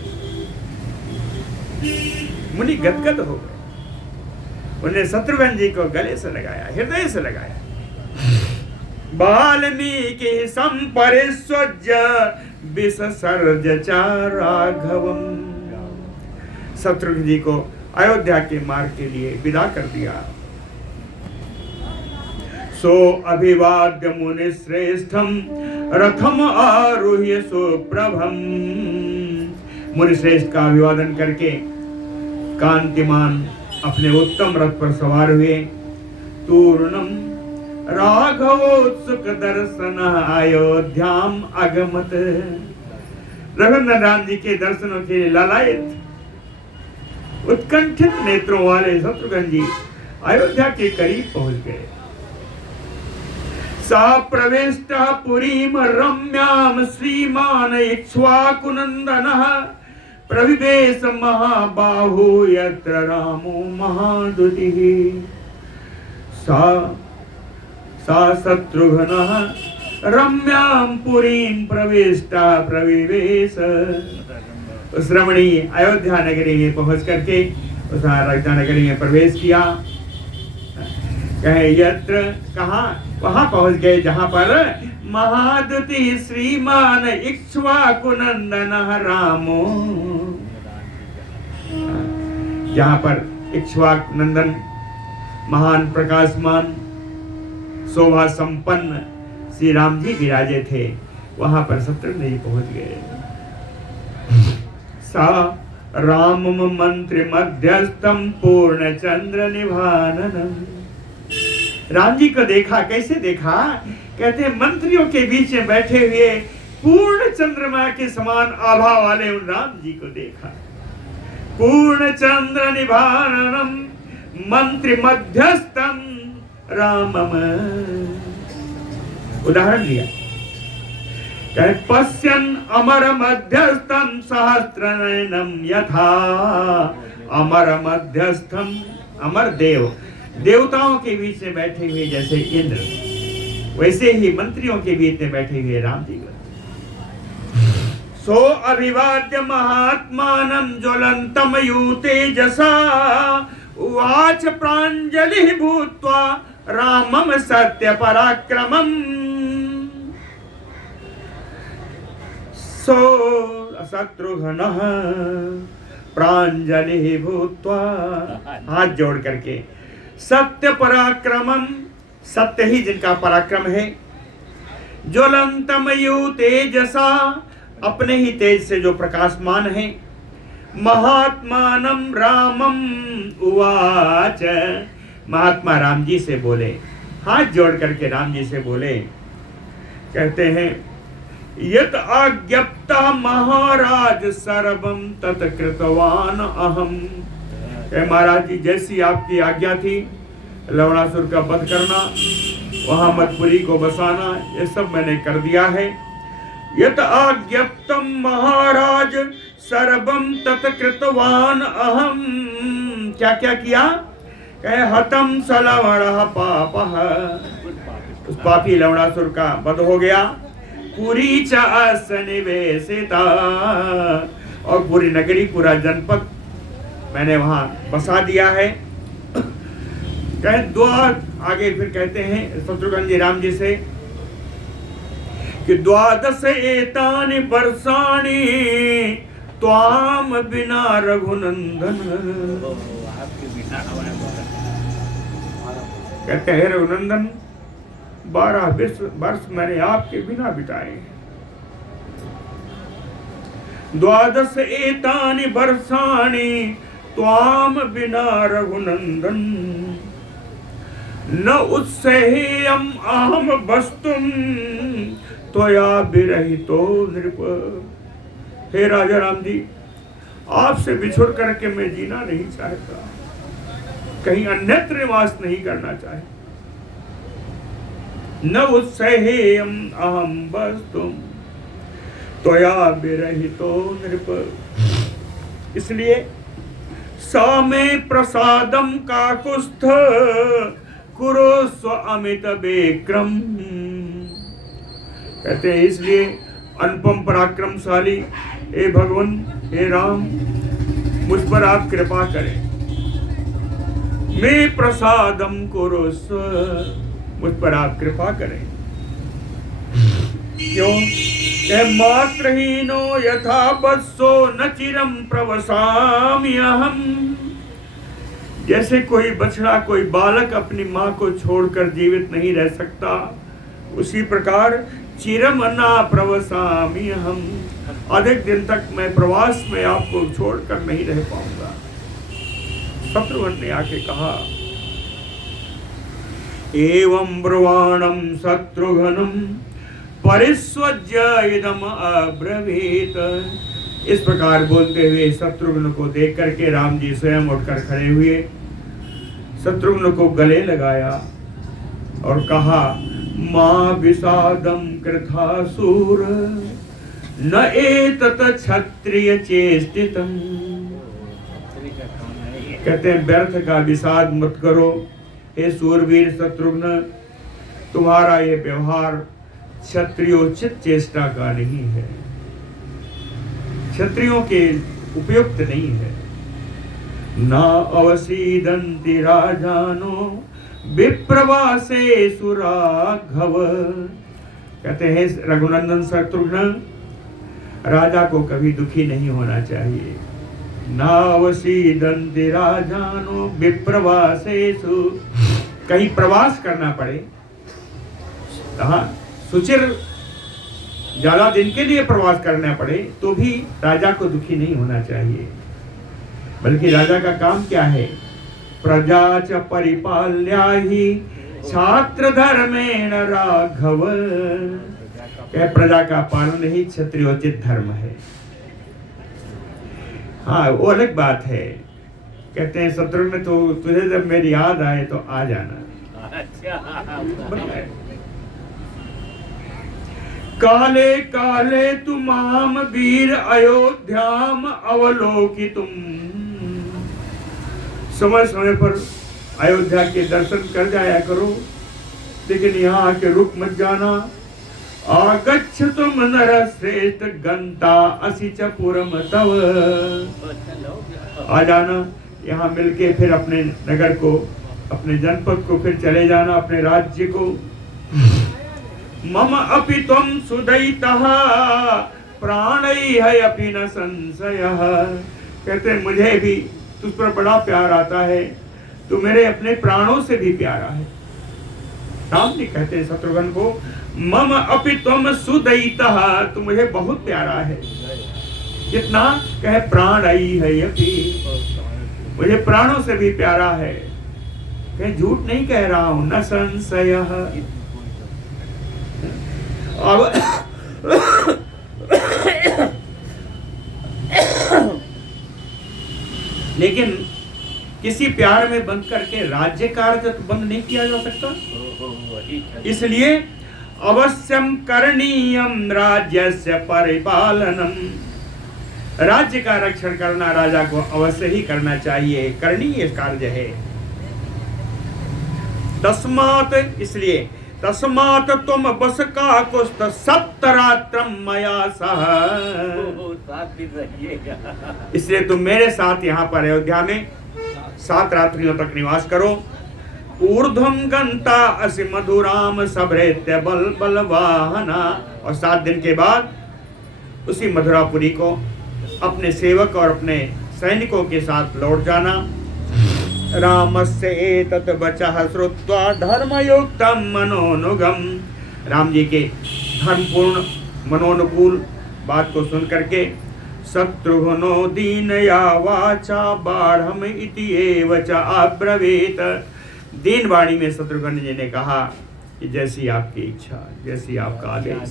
मुनि गदगद हो गए। उन्हें शत्रुघ्न जी को गले से लगाया, हृदय से लगाया। वाल्मीकि संपरिस्वज्य विससर्ज च राघवम। शत्रुघ्न जी को अयोध्या के मार्ग के लिए विदा कर दिया। सो अभिवाद्य मुनि श्रेष्ठम रथम आरुह्य सुप्रभम। मुनि श्रेष्ठ का अभिवादन करके कांतिमान अपने उत्तम रथ पर सवार हुए। तूर्णम राघवोत्सुक दर्शन अयोध्याम आगमत। रघुनाथ राम जी के दर्शनों के लालायित उत्कंठित नेत्रों वाले शत्रुघ्न जी अयोध्या के करीब पहुंच गए। सा प्रविष्ट पुरीम रम्याम श्रीमान इक्ष्वाकुनंदनः प्रविवेश महाबाहु यत्र रामो महादुतिः। सा शत्रुघ्नः रम्याम पुरीम प्रविष्टा प्रविवेश। उस रमणीय अयोध्या नगरी में पहुंच करके उस अयोध्या नगरी में प्रवेश किया। कहे यत्र, कहा, वहां पहुंच गए जहां पर महादुति श्रीमान इक्ष्वाकुनंदन रामो। जहां पर इक्ष्वाकुनंदन महान प्रकाशमान शोभा संपन्न श्री राम जी विराजे थे, वहां पर शत्रुघ्न जी पहुंच गए। सा रामम मंत्री मध्यस्थम पूर्ण चंद्र निभाननम। राम जी को देखा, कैसे देखा? कहते हैं मंत्रियों के बीच में बैठे हुए पूर्ण चंद्रमा के समान आभा वाले उन राम जी को देखा। पूर्ण चंद्र निभाननम मंत्री मध्यस्थम रामम। उदाहरण दिया, कहे पश्यन् अमर मध्यस्थम सहस्त्रनयनम यथा। अमर मध्यस्थम, अमर देव, देवताओं के बीच में बैठे हुए जैसे इंद्र, वैसे ही मंत्रियों के बीच में बैठे हुए राम जी। सो अभिवाद्य महात्मानं ज्वलंतम यूतेजसा उवाच प्राञ्जलिः भूत्वा रामम सत्य पराक्रमम्। सो शत्रुघ्नः प्राञ्जलिः भूत्वा, हाथ जोड़ करके, सत्य पराक्रमम, सत्य ही जिनका पराक्रम है, ज्वलंतम यु तेजसा, अपने ही तेज से जो प्रकाशमान है, महात्मानं रामम उवाच, महात्मा राम जी से बोले, हाथ जोड़ करके राम जी से बोले, कहते हैं यत आज्ञप्ता महाराज सर्वम तत्कृतवान अहम। महाराज जी, जैसी आपकी आज्ञा थी, लवणासुर का वध करना, वहां मथुरी को बसाना, ये सब मैंने कर दिया है। यत आज्ञप्तम महाराज सर्वम तत्कृतवान अहम। क्या क्या किया? कहे हतम सलवणः पापः, उस पापी लवणासुर का वध हो गया। पूरी च असनिवेशिता, और पूरी नगरी, पूरा जनपद मैंने वहां बसा दिया है। कहे द्वार, आगे फिर कहते हैं शत्रुघ्न जी राम जी से कि द्वादश एतानि वर्षाणि त्वाम बिना रघुनंदन। कहते हैं रघुनंदन, 12 वर्ष मैंने आपके बिना बिताए। द्वादश एतानि वर्षाणि त्वाम बिना रघुनंदन न उत्सहेयम अहम वस्तुम त्वया विरहितो नृप। हे राजा राम जी, आपसे बिछुड़ करके मैं जीना नहीं चाहता, कहीं अन्यत्र निवास नहीं करना चाहे। न उत्सहेयम अहम वस्तुम त्वया विरहितो नृप। इसलिए सा में प्रसादम काकुस्थ कुरु स्व अमित विक्रम। कहते हैं इसलिए अनुपम पराक्रमशाली हे भगवान, हे राम, मुझ पर आप कृपा करें। मैं प्रसादम कुरुस्व, मुझ पर आप कृपा करें। क्यों? मात्रहीनो यथा बत्सो न चिरम प्रवसामि अहम। जैसे कोई बछड़ा, कोई बालक अपनी माँ को छोड़कर जीवित नहीं रह सकता, उसी प्रकार चिरम न प्रवसामि अहम, अधिक दिन तक मैं प्रवास में आपको छोड़कर नहीं रह पाऊंगा। शत्रुघ्न ने आके कहा, एवं ब्रुवाणम शत्रुघ्नम परिस्वज्य इदम अब्रवीत। इस प्रकार बोलते हुए शत्रुघ्न को देख करके राम जी स्वयं उठकर खड़े हुए, शत्रुघ्न को गले लगाया और कहा, मां विषादम कृथासुर न एतत् क्षत्रिय चेष्टितम्। कहते हैं व्यर्थ का विषाद मत करो हे सूरवीर शत्रुघ्न, तुम्हारा ये व्यवहार क्षत्रियोचित चेष्टा का नहीं है, क्षत्रियों के उपयुक्त नहीं है। ना अवसीदन्ति राजानो विप्रवासे सुराघव। कहते हैं रघुनंदन शत्रुघ्न, राजा को कभी दुखी नहीं होना चाहिए। नावसीदन्ति राजानो विप्रवासेषु, कहीं प्रवास करना पड़े, हाँ सुचिर ज्यादा दिन के लिए प्रवास करना पड़े तो भी राजा को दुखी नहीं होना चाहिए। बल्कि राजा का काम क्या है? प्रजा च परिपाल्या ही छात्र धर्मेण राघव। प्रजा का पालन ही क्षत्रियोचित धर्म है। हाँ वो अलग बात है। कहते हैं शत्रुघ्न, तो तुझे जब मेरी याद आए तो आ जाना। अच्छा। काले काले तुमाम वीर अयोध्याम अवलोकितुम। समय समय पर अयोध्या के दर्शन कर जाया करो, लेकिन यहाँ आके रुक मत जाना। आगच्छ तुम नरश्रेष्ठ गंता असि च पुरम तव। आ जाना, यहाँ मिलके फिर अपने नगर को, अपने जनपद को फिर चले जाना, अपने राज्य को। मम अपि त्वं सुदयितः प्राणैः अपि न संशयः। कहते हैं मुझे भी तुझ पर बड़ा प्यार आता है, तू मेरे अपने प्राणों से भी प्यारा है। राम जी कहते हैं शत्रुघ्न को, मम अपि त्वं सुदयितः, तू मुझे बहुत प्यारा है। कितना? कहे प्राणैः अपि, मुझे प्राणों से भी प्यारा है। कहे झूठ नहीं कह रहा हूं, न संशयः। लेकिन किसी प्यार में बंद करके राज्य कार्य तो बंद नहीं किया जा सकता। इसलिए अवश्यम करणीयम राज्यस्य परिपालनम। राज्य का रक्षण करना राजा को अवश्य ही करना चाहिए, करणीय कार्य है। तस्मात्, इसलिए तस्मात् तुम बस का कुस्त सप्तरात्रम मया सह। इसलिए तुम मेरे साथ यहाँ पर अयोध्या में 7 रात्रियों तक निवास करो। ऊर्ध्वम गंता असि मधुराम सभृत्य बल बलवाहना। और 7 दिन के बाद उसी मधुरापुरी को अपने सेवक और अपने सैनिकों के साथ लौट जाना। रामस्य एतत् वचः श्रुत्वा धर्मयुक्तं मनोनुगम। राम जी के धर्मपूर्ण मनोनुकूल बात को सुन करके शत्रुघ्नो दीनया वाचा बाढ़म इति एव च अब्रवीत। दीन वाणी में शत्रुघ्न जी ने कहा कि जैसी आपकी इच्छा, जैसी आपका आदेश।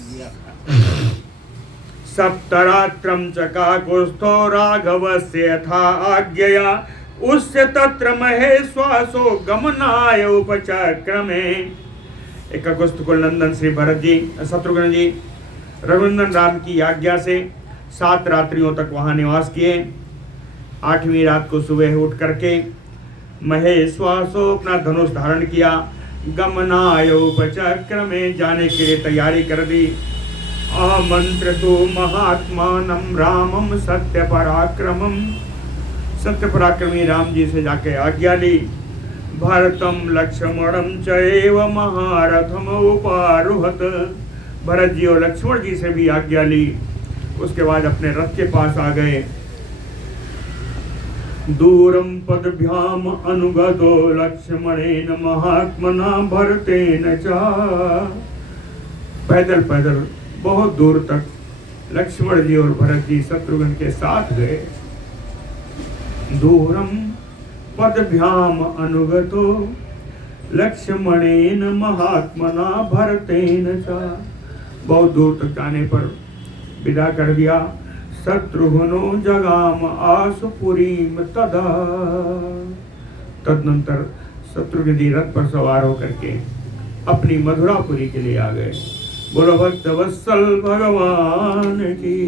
सप्तरात्रं च काकुस्थो राघवस्य यथा आज्ञया उस्य तत्र महेश्वासो गमनाय उपचक्रमे। एक अगस्त को नंदन श्री भरत जी, शत्रुघ्न जी रघुनंदन राम की आज्ञा से 7 रात्रियों तक वहाँ निवास किए। 8वीं रात को सुबह उठ करके महेश्वासो अपना धनुष धारण किया। गमनाय उपचक्रमे, जाने के लिए तैयारी कर दी। आमंत्रितो महात्मानं रामं सत्य पराक्रमम। सत्य पराक्रमी राम जी से जाके आज्ञा ली। भारतम लक्ष्मणम चैव महारथम उपारुहत। भरत जी और लक्ष्मण जी से भी आज्ञा ली, उसके बाद अपने रथ के पास आ गए। दूरम पदभ्याम अनुगतो लक्ष्मणेन महात्मना भरतेन चा। पैदल पैदल बहुत दूर तक लक्ष्मण जी और भरत जी शत्रुघ्न के साथ गए। दूरम पदभ्याम अनुगतो लक्ष्मणेन महात्मना भरतेन चा। बहुत दूर तक जाने पर विदा कर दिया। शत्रुघ्नो जगाम आसुपुरीम तदा। तदनंतर शत्रुघ्न जी रथ पर सवार होकर के अपनी मथुरापुरी के लिए आ गए। बोलो भक्त वत्सल भगवान की।